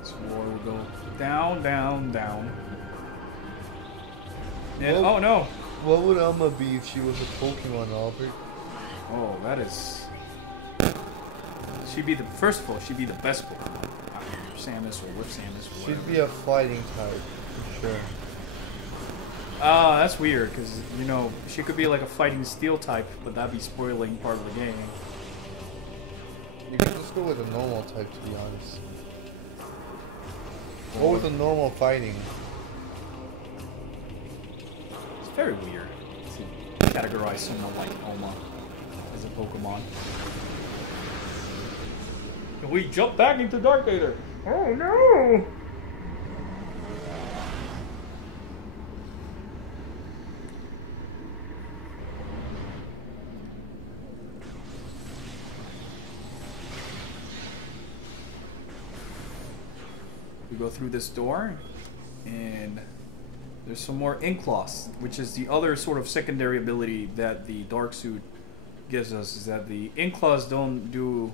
This floor will go down, down, down. And, Well, oh no! What would Elma be if she was a Pokemon, Albert? Oh, that is. She'd be the first of all. She'd be the best Pokemon. Samus or with Samus. Or She'd whatever. be a fighting type, for sure. Oh, that's weird because you know she could be like a fighting steel type, but that'd be spoiling part of the game. You could just go with a normal type, to be honest. Go with a normal fighting. It's very weird to categorize someone like Oma as a Pokemon. Can we jump back into Dark Vader? Oh no! We go through this door, and there's some more ink loss, which is the other sort of secondary ability that the Dark Suit gives us, is that the ink claws don't do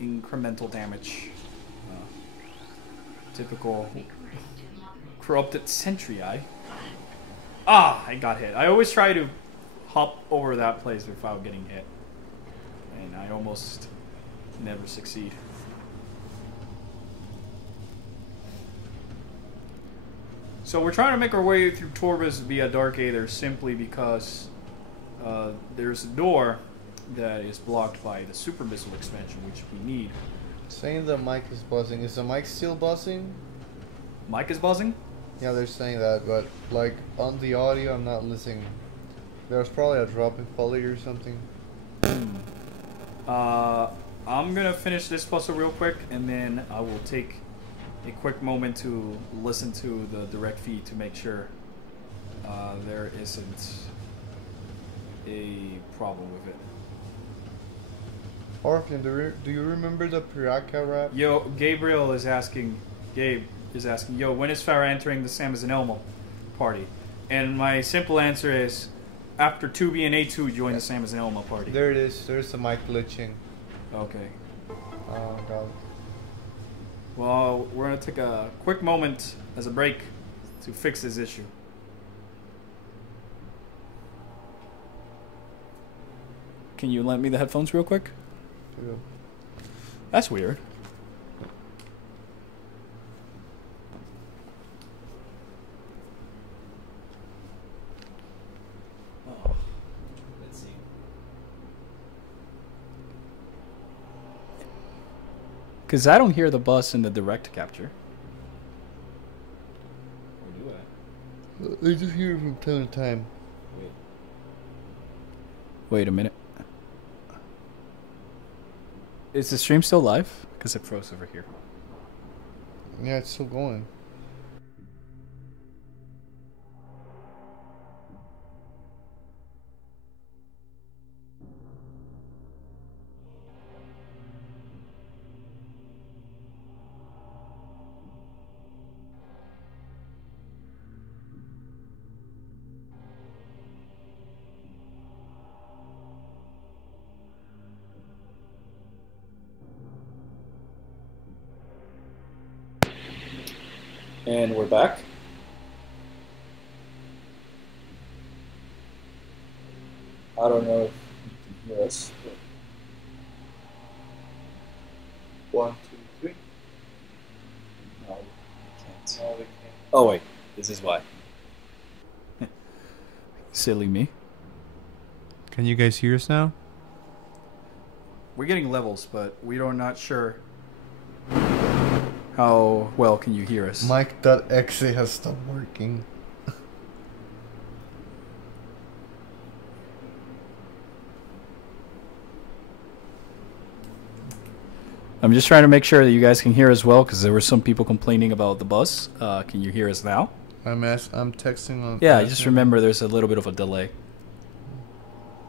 incremental damage. Typical corrupted sentry eye. Ah, I got hit. I always try to hop over that place without getting hit, and I almost never succeed. So we're trying to make our way through Torvus via Dark Aether simply because there's a door that is blocked by the Super Missile expansion, which we need. Saying the mic is buzzing. Is the mic still buzzing? Mic is buzzing? Yeah, they're saying that, but like on the audio, I'm not listening. There's probably a drop in quality or something. I'm gonna finish this puzzle real quick, and then I will take a quick moment to listen to the direct feed to make sure there isn't a problem with it. Orpheon, do you remember the Piraka rap? Yo, Gabe is asking, yo, when is Farah entering the Samus and Elmo party? And my simple answer is, after 2B and A2 join the Samus and Elmo party. There it is. There's the mic glitching. Okay. Oh god. Well, we're going to take a quick moment as a break to fix this issue. Can you lend me the headphones real quick? Yeah. That's weird. Oh, let's see. Because I don't hear the bus in the direct capture. Or do I? I just hear it from time to time. Wait a minute. Is the stream still live? Because it froze over here. Yeah, it's still going. And we're back. I don't know if you can hear us. One, two, three. No, we can't. No, we can't. Oh wait, this is why. Silly me. Can you guys hear us now? We're getting levels, but we are not sure how well can you hear us. Mic.exe has stopped working. I'm just trying to make sure that you guys can hear as well, because there were some people complaining about the bus. Can you hear us now? I'm texting on. Yeah, I just remember there's a little bit of a delay.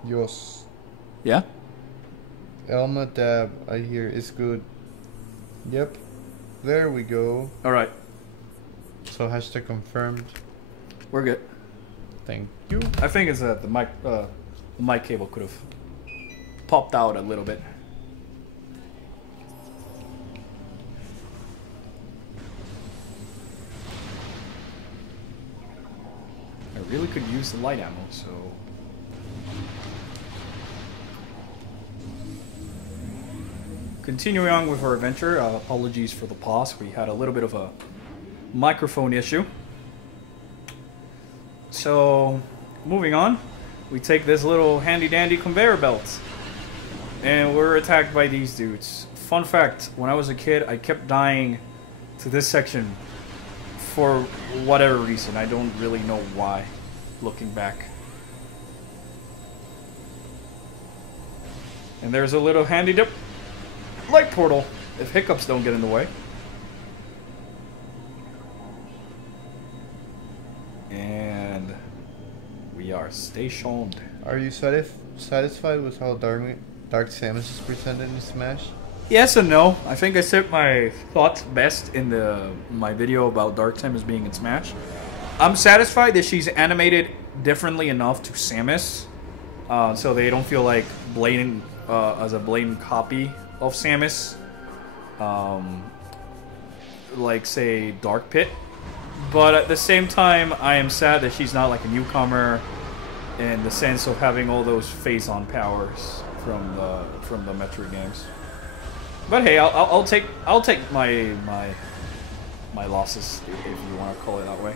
Yes. Yeah? Elma Dab, I hear is good. Yep. There we go. Alright. So hashtag confirmed. We're good. Thank you. I think it's that the mic cable could have popped out a little bit. I really could use the light ammo, so... Continuing on with our adventure, apologies for the pause. We had a little bit of a microphone issue. So, moving on, we take this little handy-dandy conveyor belt. And we're attacked by these dudes. Fun fact, when I was a kid, I kept dying to this section for whatever reason. I don't really know why, looking back. And there's a little handy dip light portal if hiccups don't get in the way. And we are stationed. Are you satisfied with how Dark Samus is presented in Smash? Yes and no. I think I said my thoughts best in my video about Dark Samus being in Smash. I'm satisfied that she's animated differently enough to Samus, so they don't feel like blatant as a blatant copy of Samus, like say Dark Pit. But at the same time, I am sad that she's not like a newcomer in the sense of having all those phase-on powers from the Metroid games. But hey, I'll take my losses, if you want to call it that way.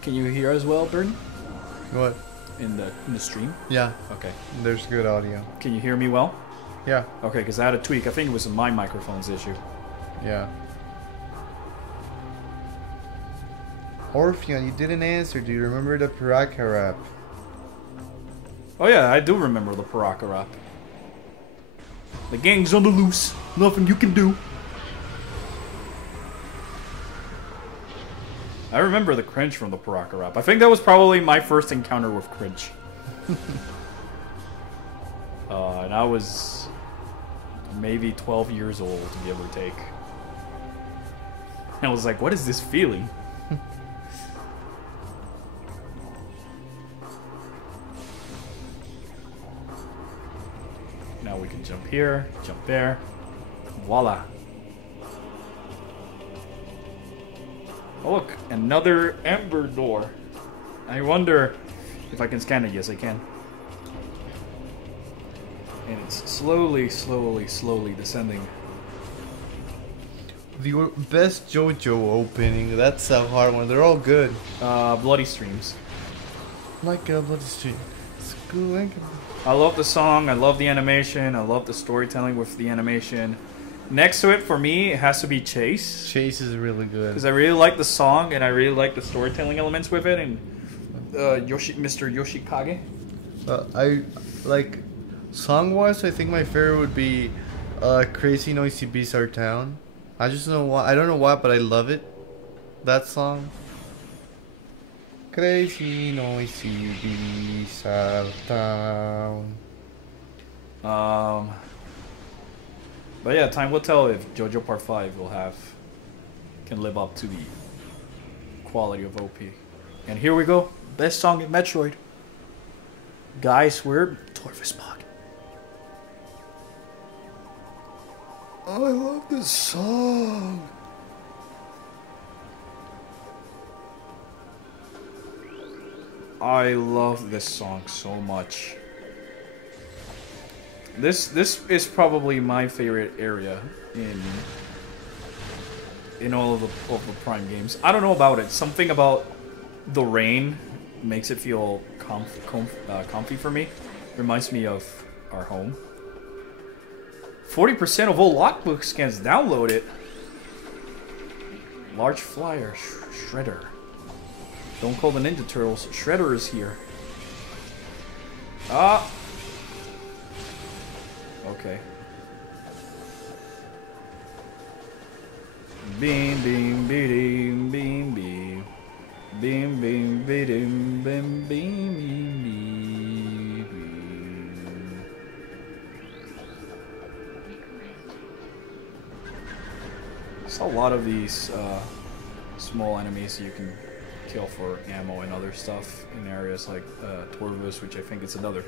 Can you hear as well, Burton? What? In the stream? Yeah. Okay. There's good audio. Can you hear me well? Yeah. Okay, because I had a tweak. I think it was my microphone's issue. Yeah. Orpheon, you didn't answer. Do you remember the Piraka rap? Oh yeah, I do remember the Piraka rap. The gang's on the loose. Nothing you can do. I remember the cringe from the Piraka rap. I think that was probably my first encounter with cringe. And I was maybe 12 years old, give or take. And I was like, what is this feeling? Now we can jump here, jump there. Voila. Oh look, another ember door. I wonder if I can scan it. Yes, I can. And it's slowly descending. The best JoJo opening. That's a hard one. They're all good. Bloody Streams. Like a bloody stream. It's good. I love the song. I love the animation. I love the storytelling with the animation. Next to it, for me, it has to be Chase. Chase is really good. Because I really like the song and I really like the storytelling elements with it. And Mr. Yoshikage. I like song-wise. I think my favorite would be "Crazy Noisy Beast Our Town." I just don't know why. I don't know why, but I love it. That song. Crazy Noisy Beast Our Town. But yeah, time will tell if JoJo Part 5 can live up to the quality of OP. And here we go. Best song in Metroid. Guys, we're Torvus Pod. I love this song. I love this song so much. This is probably my favorite area in all of the Prime games. I don't know about it. Something about the rain makes it feel comfy for me. Reminds me of our home. 40% of all logbook scans downloaded. Large flyer, Shredder. Don't call the Ninja Turtles. Shredder is here. Ah. Okay. Beam, beam, beam, beam, beam. Beam, beam, beam, beam, beam, beam. There's a lot of these small enemies you can kill for ammo and other stuff in areas like Torvus, which I think is another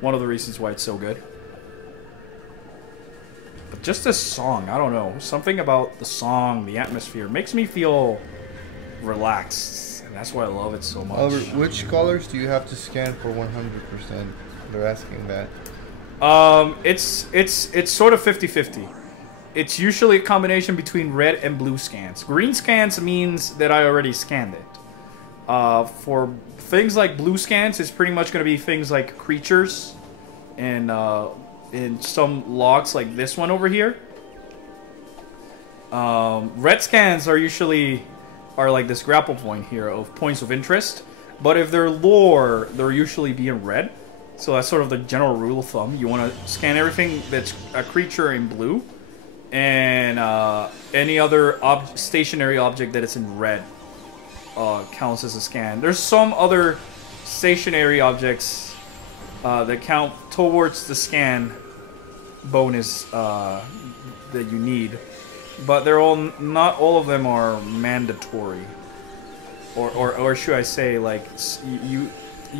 one of the reasons why it's so good. But just this song, I don't know, something about the song, the atmosphere makes me feel relaxed, and that's why I love it so much. Oliver, which colors do you have to scan for 100%? They're asking that. It's sort of 50-50. It's usually a combination between red and blue scans. Green scans means that I already scanned it. For things like blue scans, it's pretty much going to be things like creatures and in some logs like this one over here. Red scans are usually like this grapple point here of points of interest, but if they're lore, they'll usually be in red. So that's sort of the general rule of thumb. You want to scan everything that's a creature in blue, and any other stationary object that is in red counts as a scan. There's some other stationary objects that count towards the scan bonus that you need, but they're all not all of them are mandatory, or should I say, like you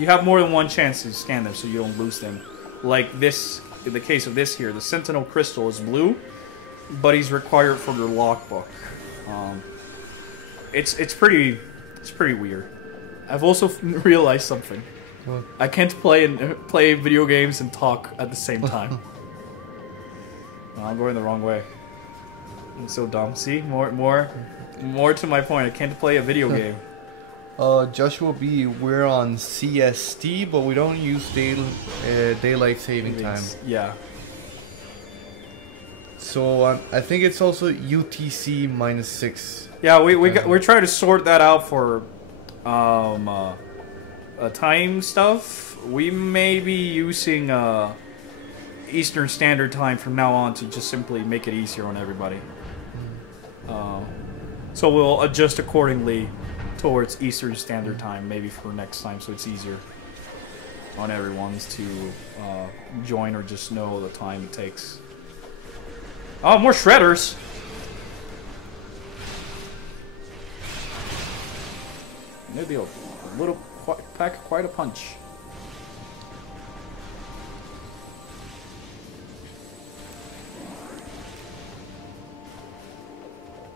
have more than one chance to scan them, so you don't lose them. Like this, in the case of this here, the Sentinel Crystal is blue, but he's required for your logbook. It's pretty weird. I've also realized something. What? I can't play video games and talk at the same time. I'm going the wrong way. I'm so dumb. See, more to my point. I can't play a video game. Joshua B, we're on CST, but we don't use daylight saving time. Yeah. So I think it's also UTC -6. Yeah, we're trying to sort that out for time stuff. We may be using Eastern Standard Time from now on to just simply make it easier on everybody. So we'll adjust accordingly towards Eastern Standard Time, maybe for next time, so it's easier on everyone's to join or just know the time it takes. Oh, more shredders! Maybe a little pack quite a punch.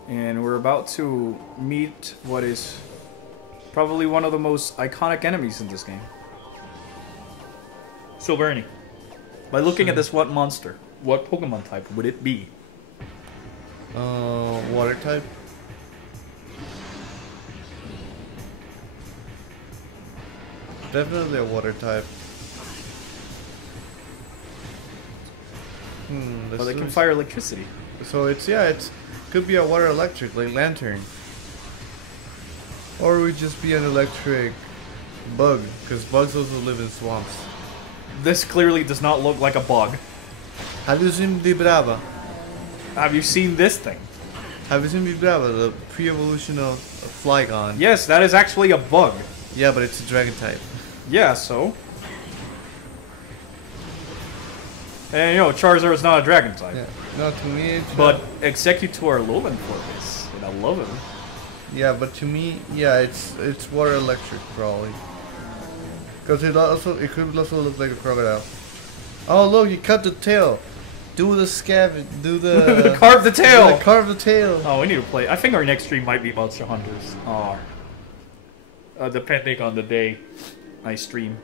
And we're about to meet what is probably one of the most iconic enemies in this game. So Bernie, by looking at this, what monster, what Pokemon type would it be? Water type. Definitely a water type. Well, they can fire electricity. So it's could be a water electric, like Lantern. Or it would just be an electric bug, because bugs also live in swamps. This clearly does not look like a bug. Have you seen Vibrava? Have you seen this thing? Have you seen Vibrava, the pre-evolution of Flygon? Yes, that is actually a bug. Yeah, but it's a dragon type. Yeah, so? And you know, Charizard is not a dragon type. Yeah. No, to me it's... But Executor Alolan for this, and I love him. Yeah, but to me, yeah, it's water electric probably. Because it could also look like a crocodile. Oh look, you cut the tail. Do the do the... Carve the tail! Yeah, carve the tail. Oh, we need to play. I think our next stream might be Monster Hunters. Depending on the day. I stream.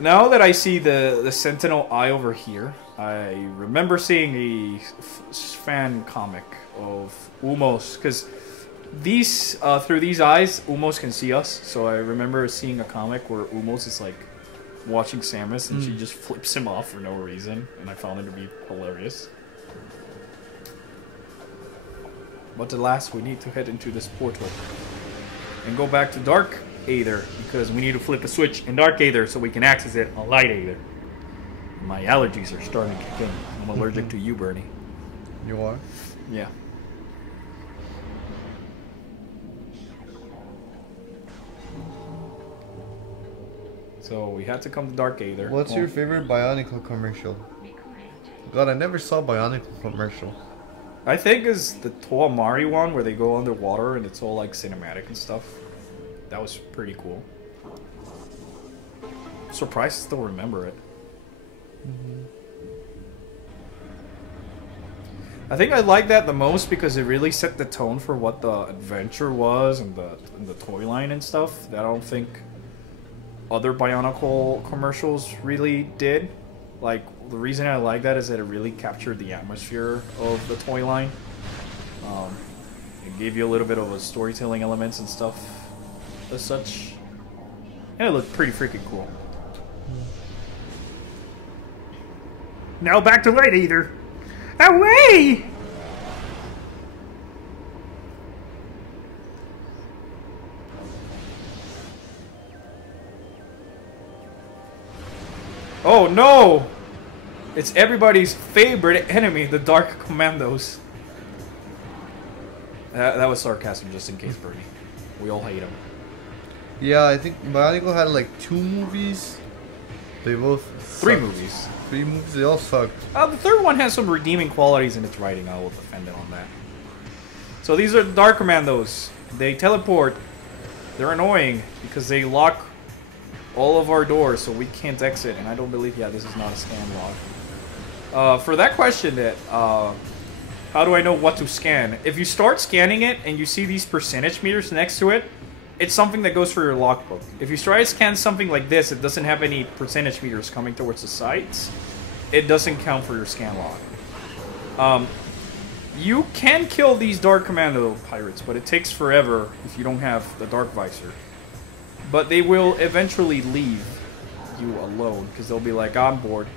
Now that I see the Sentinel Eye over here, I remember seeing a fan comic of Umos, because these through these eyes, Umos can see us. So I remember seeing a comic where Umos is like watching Samus, and she just flips him off for no reason, and I found it to be hilarious. But alas, we need to head into this portal and go back to Dark Aether, because we need to flip a switch in Dark Aether so we can access it on Light Aether. My allergies are starting to kick in. I'm allergic to you, Bernie. You are? Yeah. So we had to come to Dark Aether. What's your favorite bionicle commercial? God, I never saw bionicle commercial. I think is the Toamari one where they go underwater and it's all like cinematic and stuff. That was pretty cool. Surprised I still remember it. I think I like that the most because it really set the tone for what the adventure was and the toy line and stuff that I don't think other Bionicle commercials really did. Like, the reason I like that is that it really captured the atmosphere of the toy line. It gave you a little bit of a storytelling elements and stuff as such. And it looked pretty freaking cool. Now back to Light Aether. Away! Oh no! It's everybody's favorite enemy, the Dark Commandos. That was sarcasm, just in case, Bernie. We all hate him. Yeah, I think Bionicle had like 2 movies. They both Three sucked. movies. 3 movies, they all sucked. The third one has some redeeming qualities in its writing. I will defend it on that. So these are Dark Commandos. They teleport. They're annoying because they lock all of our doors so we can't exit. And I don't believe, yeah, this is not a scan log. For that question, that how do I know what to scan? If you start scanning it and you see these percentage meters next to it, it's something that goes for your logbook. If you try to scan something like this, it doesn't have any percentage meters coming towards the sides. It doesn't count for your scan log. You can kill these Dark Commando pirates, but it takes forever if you don't have the Dark Visor. But they will eventually leave you alone, because they'll be like, I'm bored.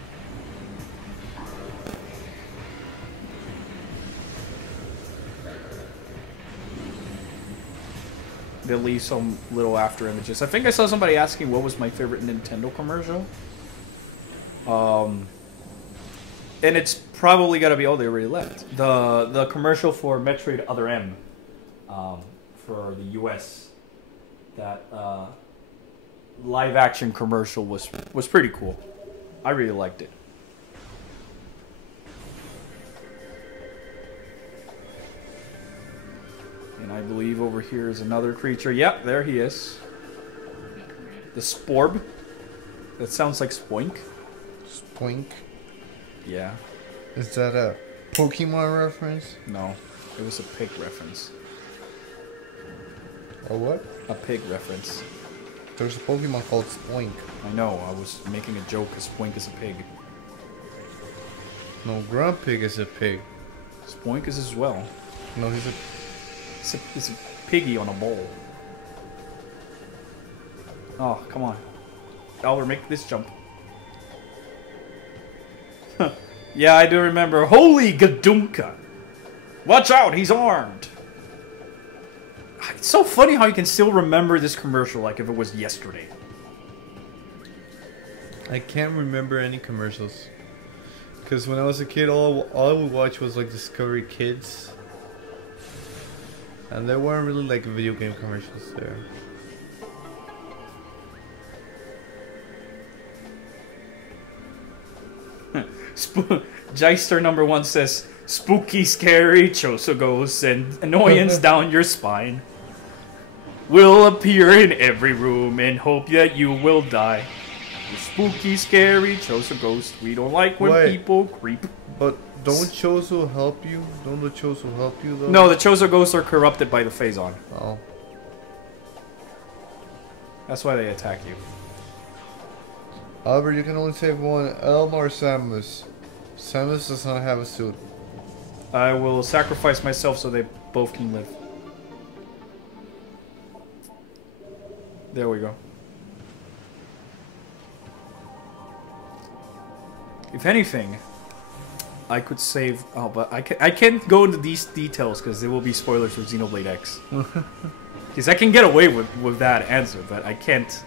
They'll leave some little after images. I think I saw somebody asking what was my favorite Nintendo commercial. And it's probably gotta be, oh, they already left. The commercial for Metroid Other M for the US. That live action commercial was pretty cool. I really liked it. And I believe over here is another creature. Yep, there he is. The Sporb. That sounds like Spoink. Spoink? Yeah. Is that a Pokemon reference? No, it was a pig reference. A what? A pig reference. There's a Pokemon called Spoink. I know, I was making a joke because Spoink is a pig. No, Grumpig is a pig. Spoink is as well. No, he's a... It's a piggy on a bowl. Oh, come on. Albert, make this jump. Yeah, I do remember. Holy Gadunka! Watch out, he's armed! It's so funny how you can still remember this commercial like if it was yesterday. I can't remember any commercials. Because when I was a kid, all I would watch was like Discovery Kids. And there weren't really like video game commercials there. Jeister number 1 says, spooky, scary, chozo ghosts and annoyance down your spine will appear in every room and hope that you will die. The spooky, scary, chozo ghost. We don't like when people creep. But don't chozo help you? Don't the chozo help you though? No, the chozo ghosts are corrupted by the Phazon. Oh. That's why they attack you. However, you can only save one Elm or Samus. Samus does not have a suit. I will sacrifice myself so they both can live. There we go. If anything, I could save... Oh, but I can't go into these details because there will be spoilers for Xenoblade X. Because I can get away with that answer, but I can't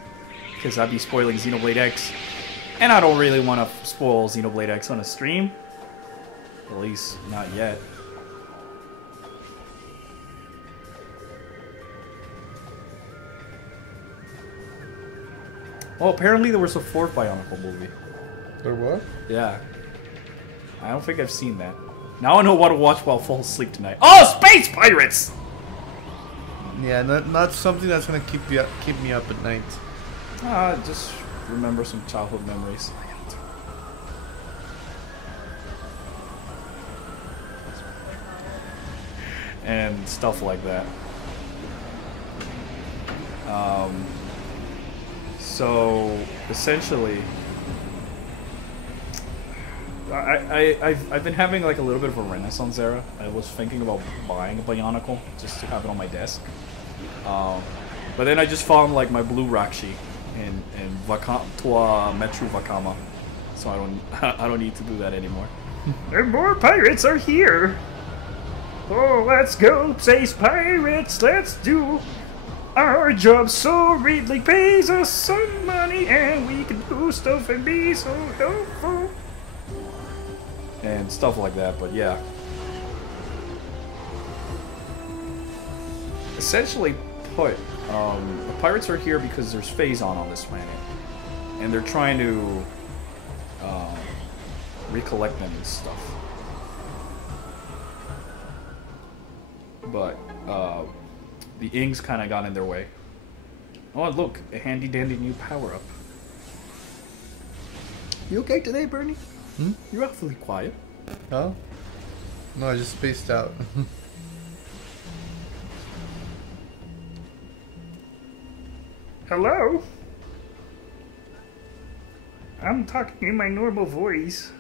because I'd be spoiling Xenoblade X. And I don't really want to spoil Xenoblade X on a stream. At least, not yet. Well, apparently there was a 4th Bionicle movie. Or what? Yeah. I don't think I've seen that. Now I know what to watch while I fall asleep tonight. Oh, Space Pirates! Yeah, not something that's gonna keep me up at night. Just remember some childhood memories. And stuff like that. So essentially, I've been having like a little bit of a renaissance era. I was thinking about buying a bionicle just to have it on my desk, but then I just found like my blue Rakshi in Metru Vakama, so I don't need to do that anymore. And more pirates are here. Oh, let's go, Space Pirates! Let's do our job so Ridley pays us some money and we can do stuff and be so helpful. And stuff like that, but yeah. Essentially put, the pirates are here because there's Phazon on this planet. And they're trying to recollect them and stuff. But, the Inges kind of got in their way. Oh, look, a handy dandy new power-up. You okay today, Bernie? Hmm? You're awfully quiet. Oh? No, I just spaced out. Hello? I'm talking in my normal voice.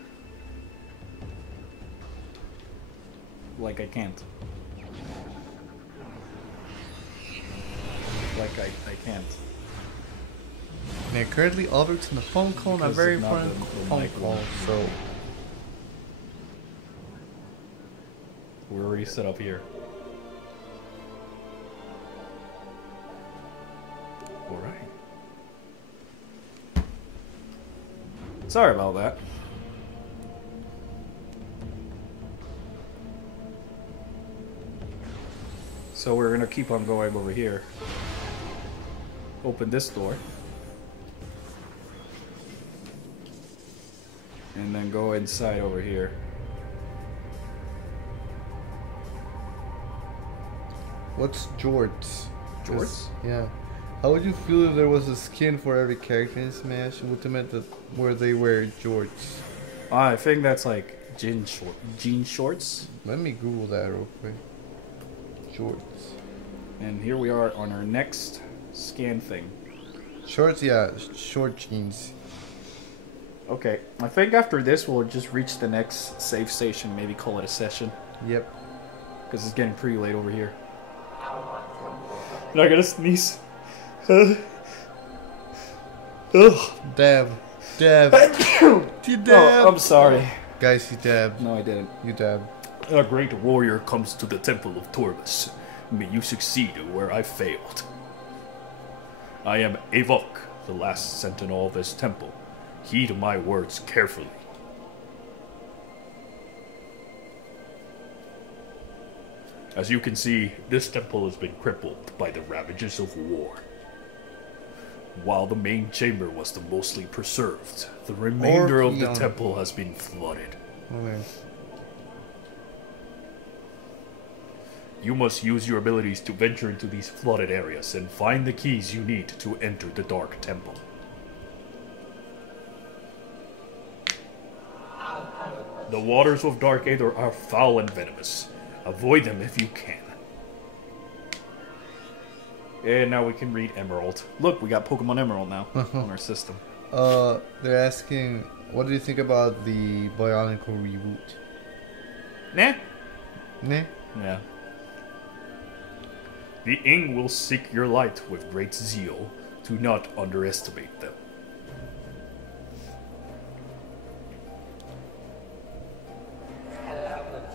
Like I can't. Like I can't. Yeah, currently Albert's in the phone call, not very important phone call, so... We're already set up here. Alright. Sorry about that. So we're gonna keep on going over here. Open this door. And then go inside over here. What's jorts? Jorts? Yeah. How would you feel if there was a skin for every character in Smash Ultimate where they wear jorts? I think that's like jean shorts. Let me Google that real quick. Jorts. And here we are on our next scan thing. Shorts, yeah, short jeans. Okay, I think after this we'll just reach the next save station, maybe call it a session. Yep. Because it's getting pretty late over here. I'm not gonna sneeze. Ugh. Dab. Dab. You dab. Oh, I'm sorry. Guys, you dab. No, I didn't. You dab. A great warrior comes to the temple of Torvus. May you succeed where I failed. I am Avok, the last sentinel of this temple. Heed my words carefully. As you can see, this temple has been crippled by the ravages of war. While the main chamber was the mostly preserved, the remainder of the Orpheon. temple has been flooded. Okay. You must use your abilities to venture into these flooded areas and find the keys you need to enter the Dark Temple. The waters of Dark Aether are foul and venomous. Avoid them if you can. And now we can read Emerald. Look, we got Pokemon Emerald now on our system. They're asking, what do you think about the bionicle reboot? Nah. Nah? Yeah. The Inge will seek your light with great zeal. Do not underestimate them.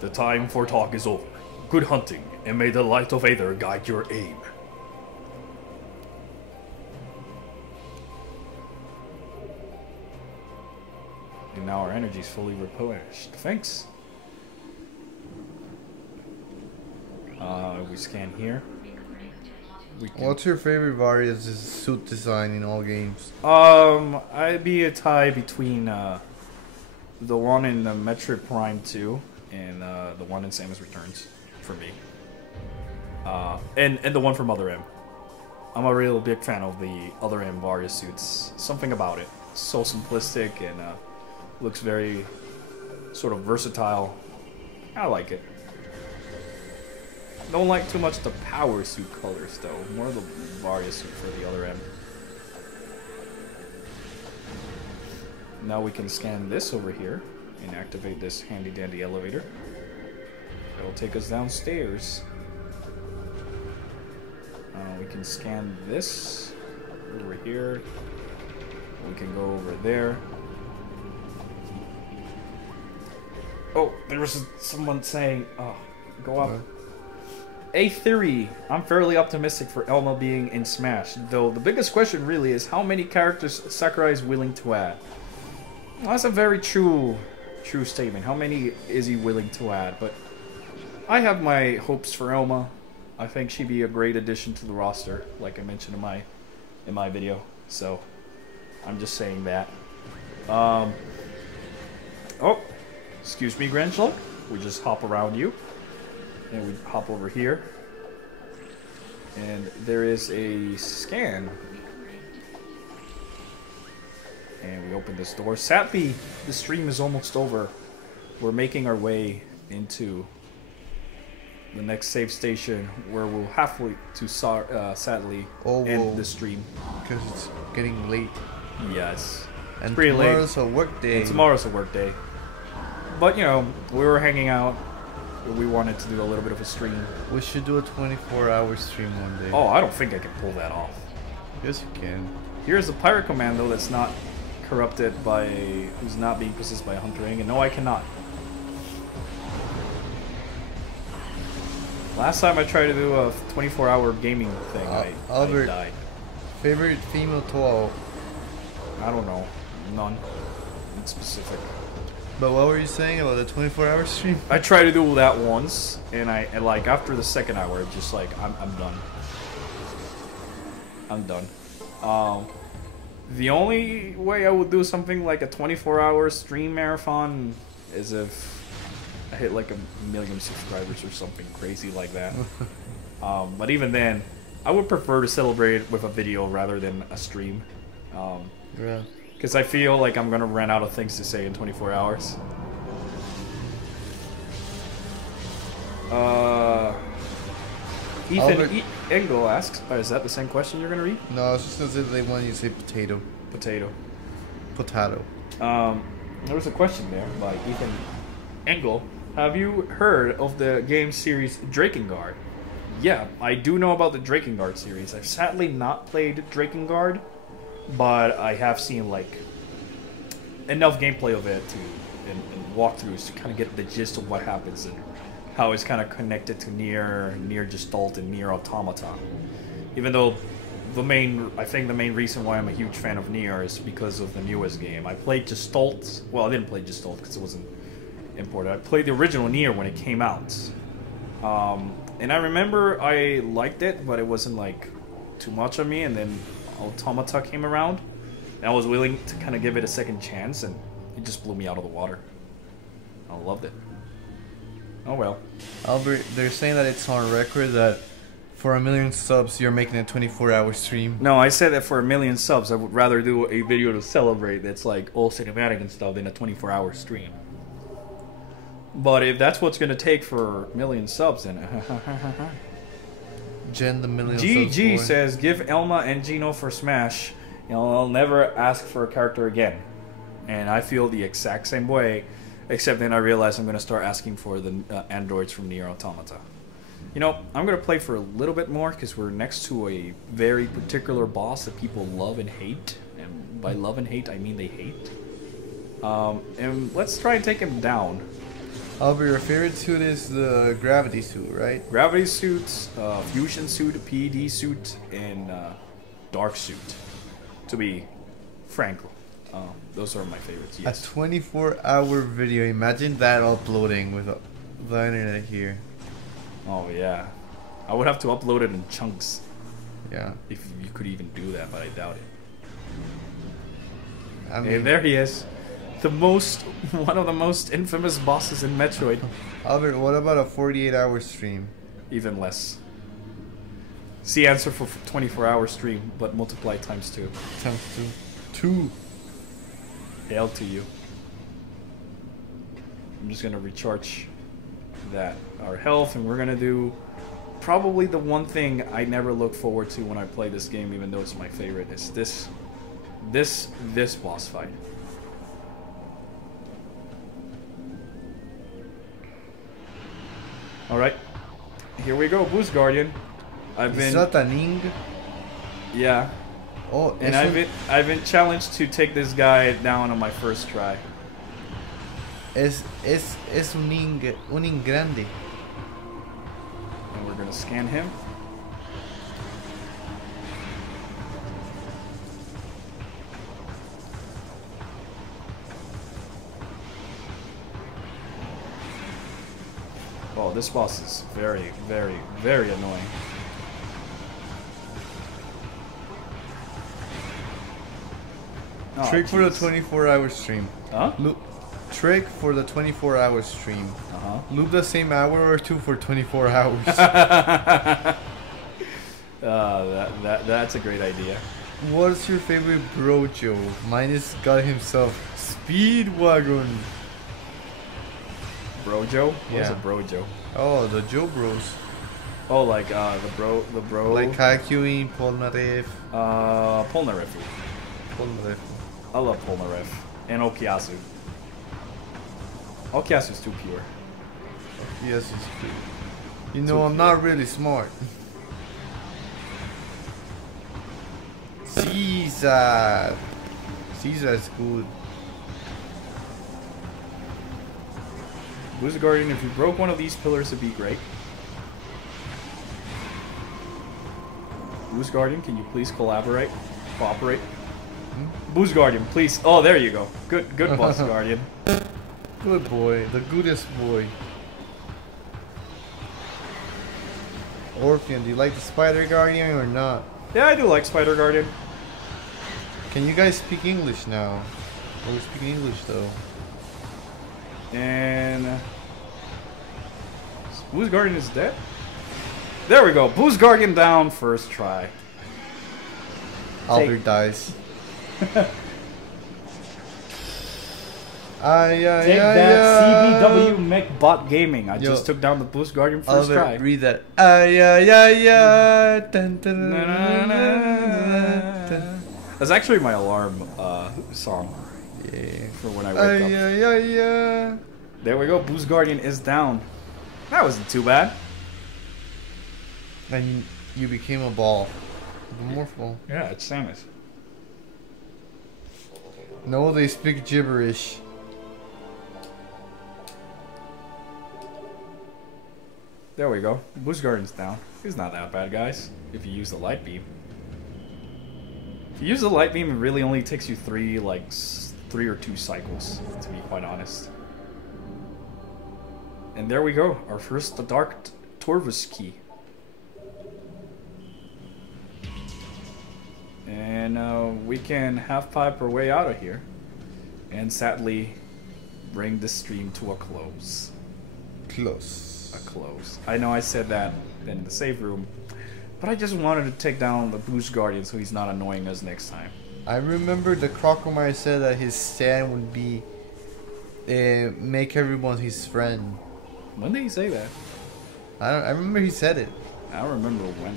The time for talk is over. Good hunting, and may the light of Aether guide your aim. And now our energy's fully replenished. Thanks. We scan here. We can... What's your favorite various suit design in all games? I'd be a tie between the one in the Metroid Prime 2 and the one in Samus Returns for me. And the one from Other M. I'm a real big fan of the Other M various suits. Something about it. So simplistic and looks very sort of versatile. I like it. Don't like too much the power suit colors though. More the various suit for the Other M. Now we can scan this over here and activate this handy dandy elevator. It'll take us downstairs. We can scan this over here. We can go over there. Oh, there was someone saying, oh, go up. A theory. I'm fairly optimistic for Elma being in Smash, though the biggest question really is how many characters Sakurai is willing to add. Well, that's a very true statement. How many is he willing to add? But I have my hopes for Elma. I think she'd be a great addition to the roster, like I mentioned in my video. So I'm just saying that. Oh, excuse me, Grandchlock. We just hop around you. And we hop over here. And there is a scan. And we open this door. Sadly, the stream is almost over. We're making our way into the next save station where we'll halfway to sadly end the stream. Because it's getting late. Yes. And pretty late. Tomorrow's a work day. And tomorrow's a work day. But, you know, we were hanging out. We wanted to do a little bit of a stream. We should do a 24-hour stream one day. Oh, I don't think I can pull that off. Yes, you can. Here's a pirate commando that's not corrupted by... who's not being possessed by a hunter Inge. No, I cannot. Last time I tried to do a 24-hour gaming thing, I died. Favorite female tool? I don't know. None. In specific. But what were you saying about the 24-hour stream? I tried to do that once, and like after the second hour, just like I'm done. I'm done. The only way I would do something like a 24-hour stream marathon is if I hit like 1 million subscribers or something crazy like that. But even then, I would prefer to celebrate it with a video rather than a stream. Yeah. Because I feel like I'm going to run out of things to say in 24 hours. Ethan Engel asks, is that the same question you're going to read? No, I was just going to say they want you to say potato. Potato. Potato. There was a question there by Ethan Engel. Have you heard of the game series Drakengard? Yeah, I do know about the Drakengard series. I've sadly not played Drakengard. But I have seen like enough gameplay of it and walkthroughs to kind of get the gist of what happens and how it's kind of connected to Nier Gestalt and Nier Automata. Even though I think the main reason why I'm a huge fan of Nier is because of the newest game. I played Gestalt. Well, I didn't play Gestalt because it wasn't imported. I played the original Nier when it came out, and I remember I liked it, but it wasn't like too much of me. And then Automata came around, and I was willing to kind of give it a second chance, and it just blew me out of the water. I loved it. Oh well. Albert, they're saying that it's on record that for 1 million subs, you're making a 24-hour stream. No, I said that for 1 million subs, I would rather do a video to celebrate that's like all cinematic and stuff than a 24-hour stream. But if that's what's going to take for 1 million subs, then Gen the million. GG says, give Elma and Gino for Smash. I'll never ask for a character again. And I feel the exact same way, except then I realize I'm going to start asking for the androids from Nier Automata. You know, I'm going to play for a little bit more because we're next to a very particular boss that people love and hate. And by love and hate, I mean they hate. And let's try and take him down. Albert, your favorite suit is the gravity suit, right? Gravity suits, fusion suit, PD suit, and dark suit. To be frank, those are my favorites. Yes. A 24-hour video. Imagine that uploading with the internet here. Oh yeah, I would have to upload it in chunks. Yeah. If you could even do that, but I doubt it. I mean, Hey, there he is. One of the most infamous bosses in Metroid. Albert, what about a 48-hour stream? Even less. See answer for 24-hour stream, but multiply times 2. Times 2. Hail to you. I'm just gonna recharge our health, and we're gonna do probably the one thing I never look forward to when I play this game, even though it's my favorite, is this boss fight. Alright, here we go, Boost Guardian. Is that an Inge? Yeah. Oh, and I've been challenged to take this guy down on my first try. Es un Inge grande. And we're gonna scan him. Oh, this boss is very, very, very annoying. Oh, Trick for the jeez. 24-hour stream. Huh? Trick for the 24-hour stream. Uh-huh. Loop the same hour or two for 24 hours. That's a great idea. What's your favorite brojo? Mine is God himself. Speedwagon. Brojo? What's Yeah. a brojo? Oh, the Joe Bros. Oh, like the bro. Like Kakuin, Polnareff. Polnareff. Polnareff. I love Polnareff and Okiasu. Okiasu's too pure. Yes, it's good. You know, I'm not really smart. Caesar. Caesar's good. Boost Guardian, if you broke one of these pillars, it'd be great. Boost Guardian, can you please cooperate? Boost Guardian, please. Oh, there you go. Good Boss Guardian. Good boy, the goodest boy. Orpheon, do you like the Spider Guardian or not? Yeah, I do like Spider Guardian. Can you guys speak English now? Oh, we speak English though. And Boost Guardian is dead. There we go. Boost Guardian down first try. Albert dies. Take that, CBW MechBot Gaming. I just took down the Boost Guardian first try. Read that. That's actually my alarm song. Yeah. For when I wake up. There we go. Boost Guardian is down. That wasn't too bad. And you became a ball. Amorphous. Yeah, it's Samus. No, they speak gibberish. There we go. Boost Guardian's down. He's not that bad, guys. If you use the light beam. If you use the light beam, it really only takes you 3 or 2 cycles, to be quite honest. And there we go. Our first Dark Torvus key. And we can half-pipe our way out of here. And sadly, bring the stream to a close. Close. A close. I know I said that in the save room, but I just wanted to take down the Boost Guardian so he's not annoying us next time. I remember the Crocomire said that his stand would be make everyone his friend. When did he say that? I remember he said it. I don't remember when.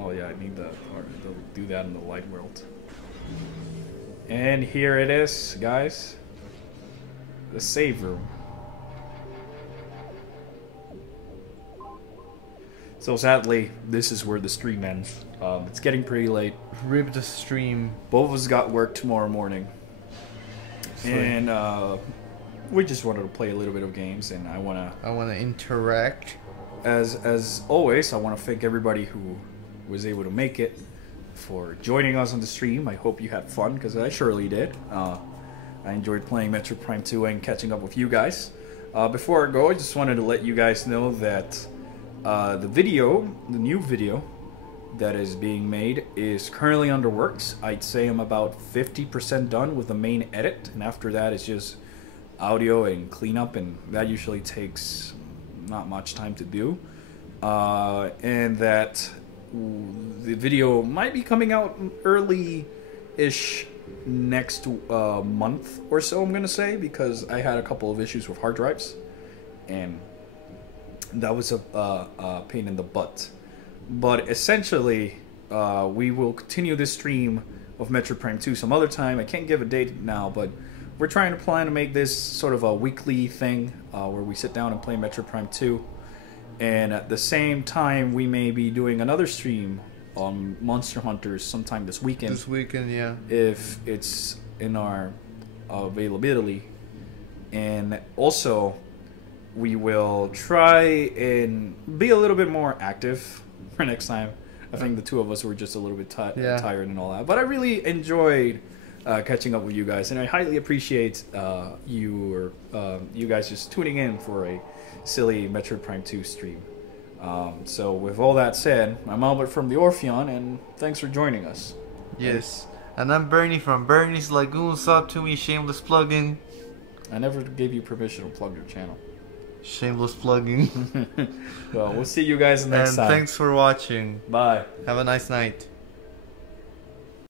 Oh yeah, I need that part. They'll do that in the light world. And here it is, guys. The save room. So sadly, this is where the stream ends. It's getting pretty late. Rip the stream. Both of us got work tomorrow morning. Sweet. And we just wanted to play a little bit of games, and I wanna interact. As always, I wanna thank everybody who was able to make it for joining us on the stream. I hope you had fun, because I surely did. I enjoyed playing Metroid Prime 2 and catching up with you guys. Before I go, I just wanted to let you guys know that the new video that is being made is currently under works. I'd say I'm about 50% done with the main edit, and after that it's just audio and cleanup, and that usually takes not much time to do. And that the video might be coming out early-ish next month or so, I'm gonna say, because I had a couple of issues with hard drives, and that was a pain in the butt. But essentially, we will continue this stream of Metroid Prime 2 some other time. I can't give a date now, but we're trying to plan to make this sort of a weekly thing where we sit down and play Metroid Prime 2. And at the same time, we may be doing another stream on Monster Hunters sometime this weekend. This weekend, yeah. If it's in our availability. And also, we will try and be a little bit more active for next time. I think the two of us were just a little bit tired and all that. But I really enjoyed catching up with you guys. And I highly appreciate you guys just tuning in for a silly Metroid Prime 2 stream. So with all that said, I'm Albert from the Orpheon, and thanks for joining us. Yes. And I'm Bernie from Bernie's Lagoon. Sub to me, shameless plugging. I never gave you permission to plug your channel. Shameless plugging. Well, we'll see you guys next time. And thanks for watching. Bye. Have a nice night.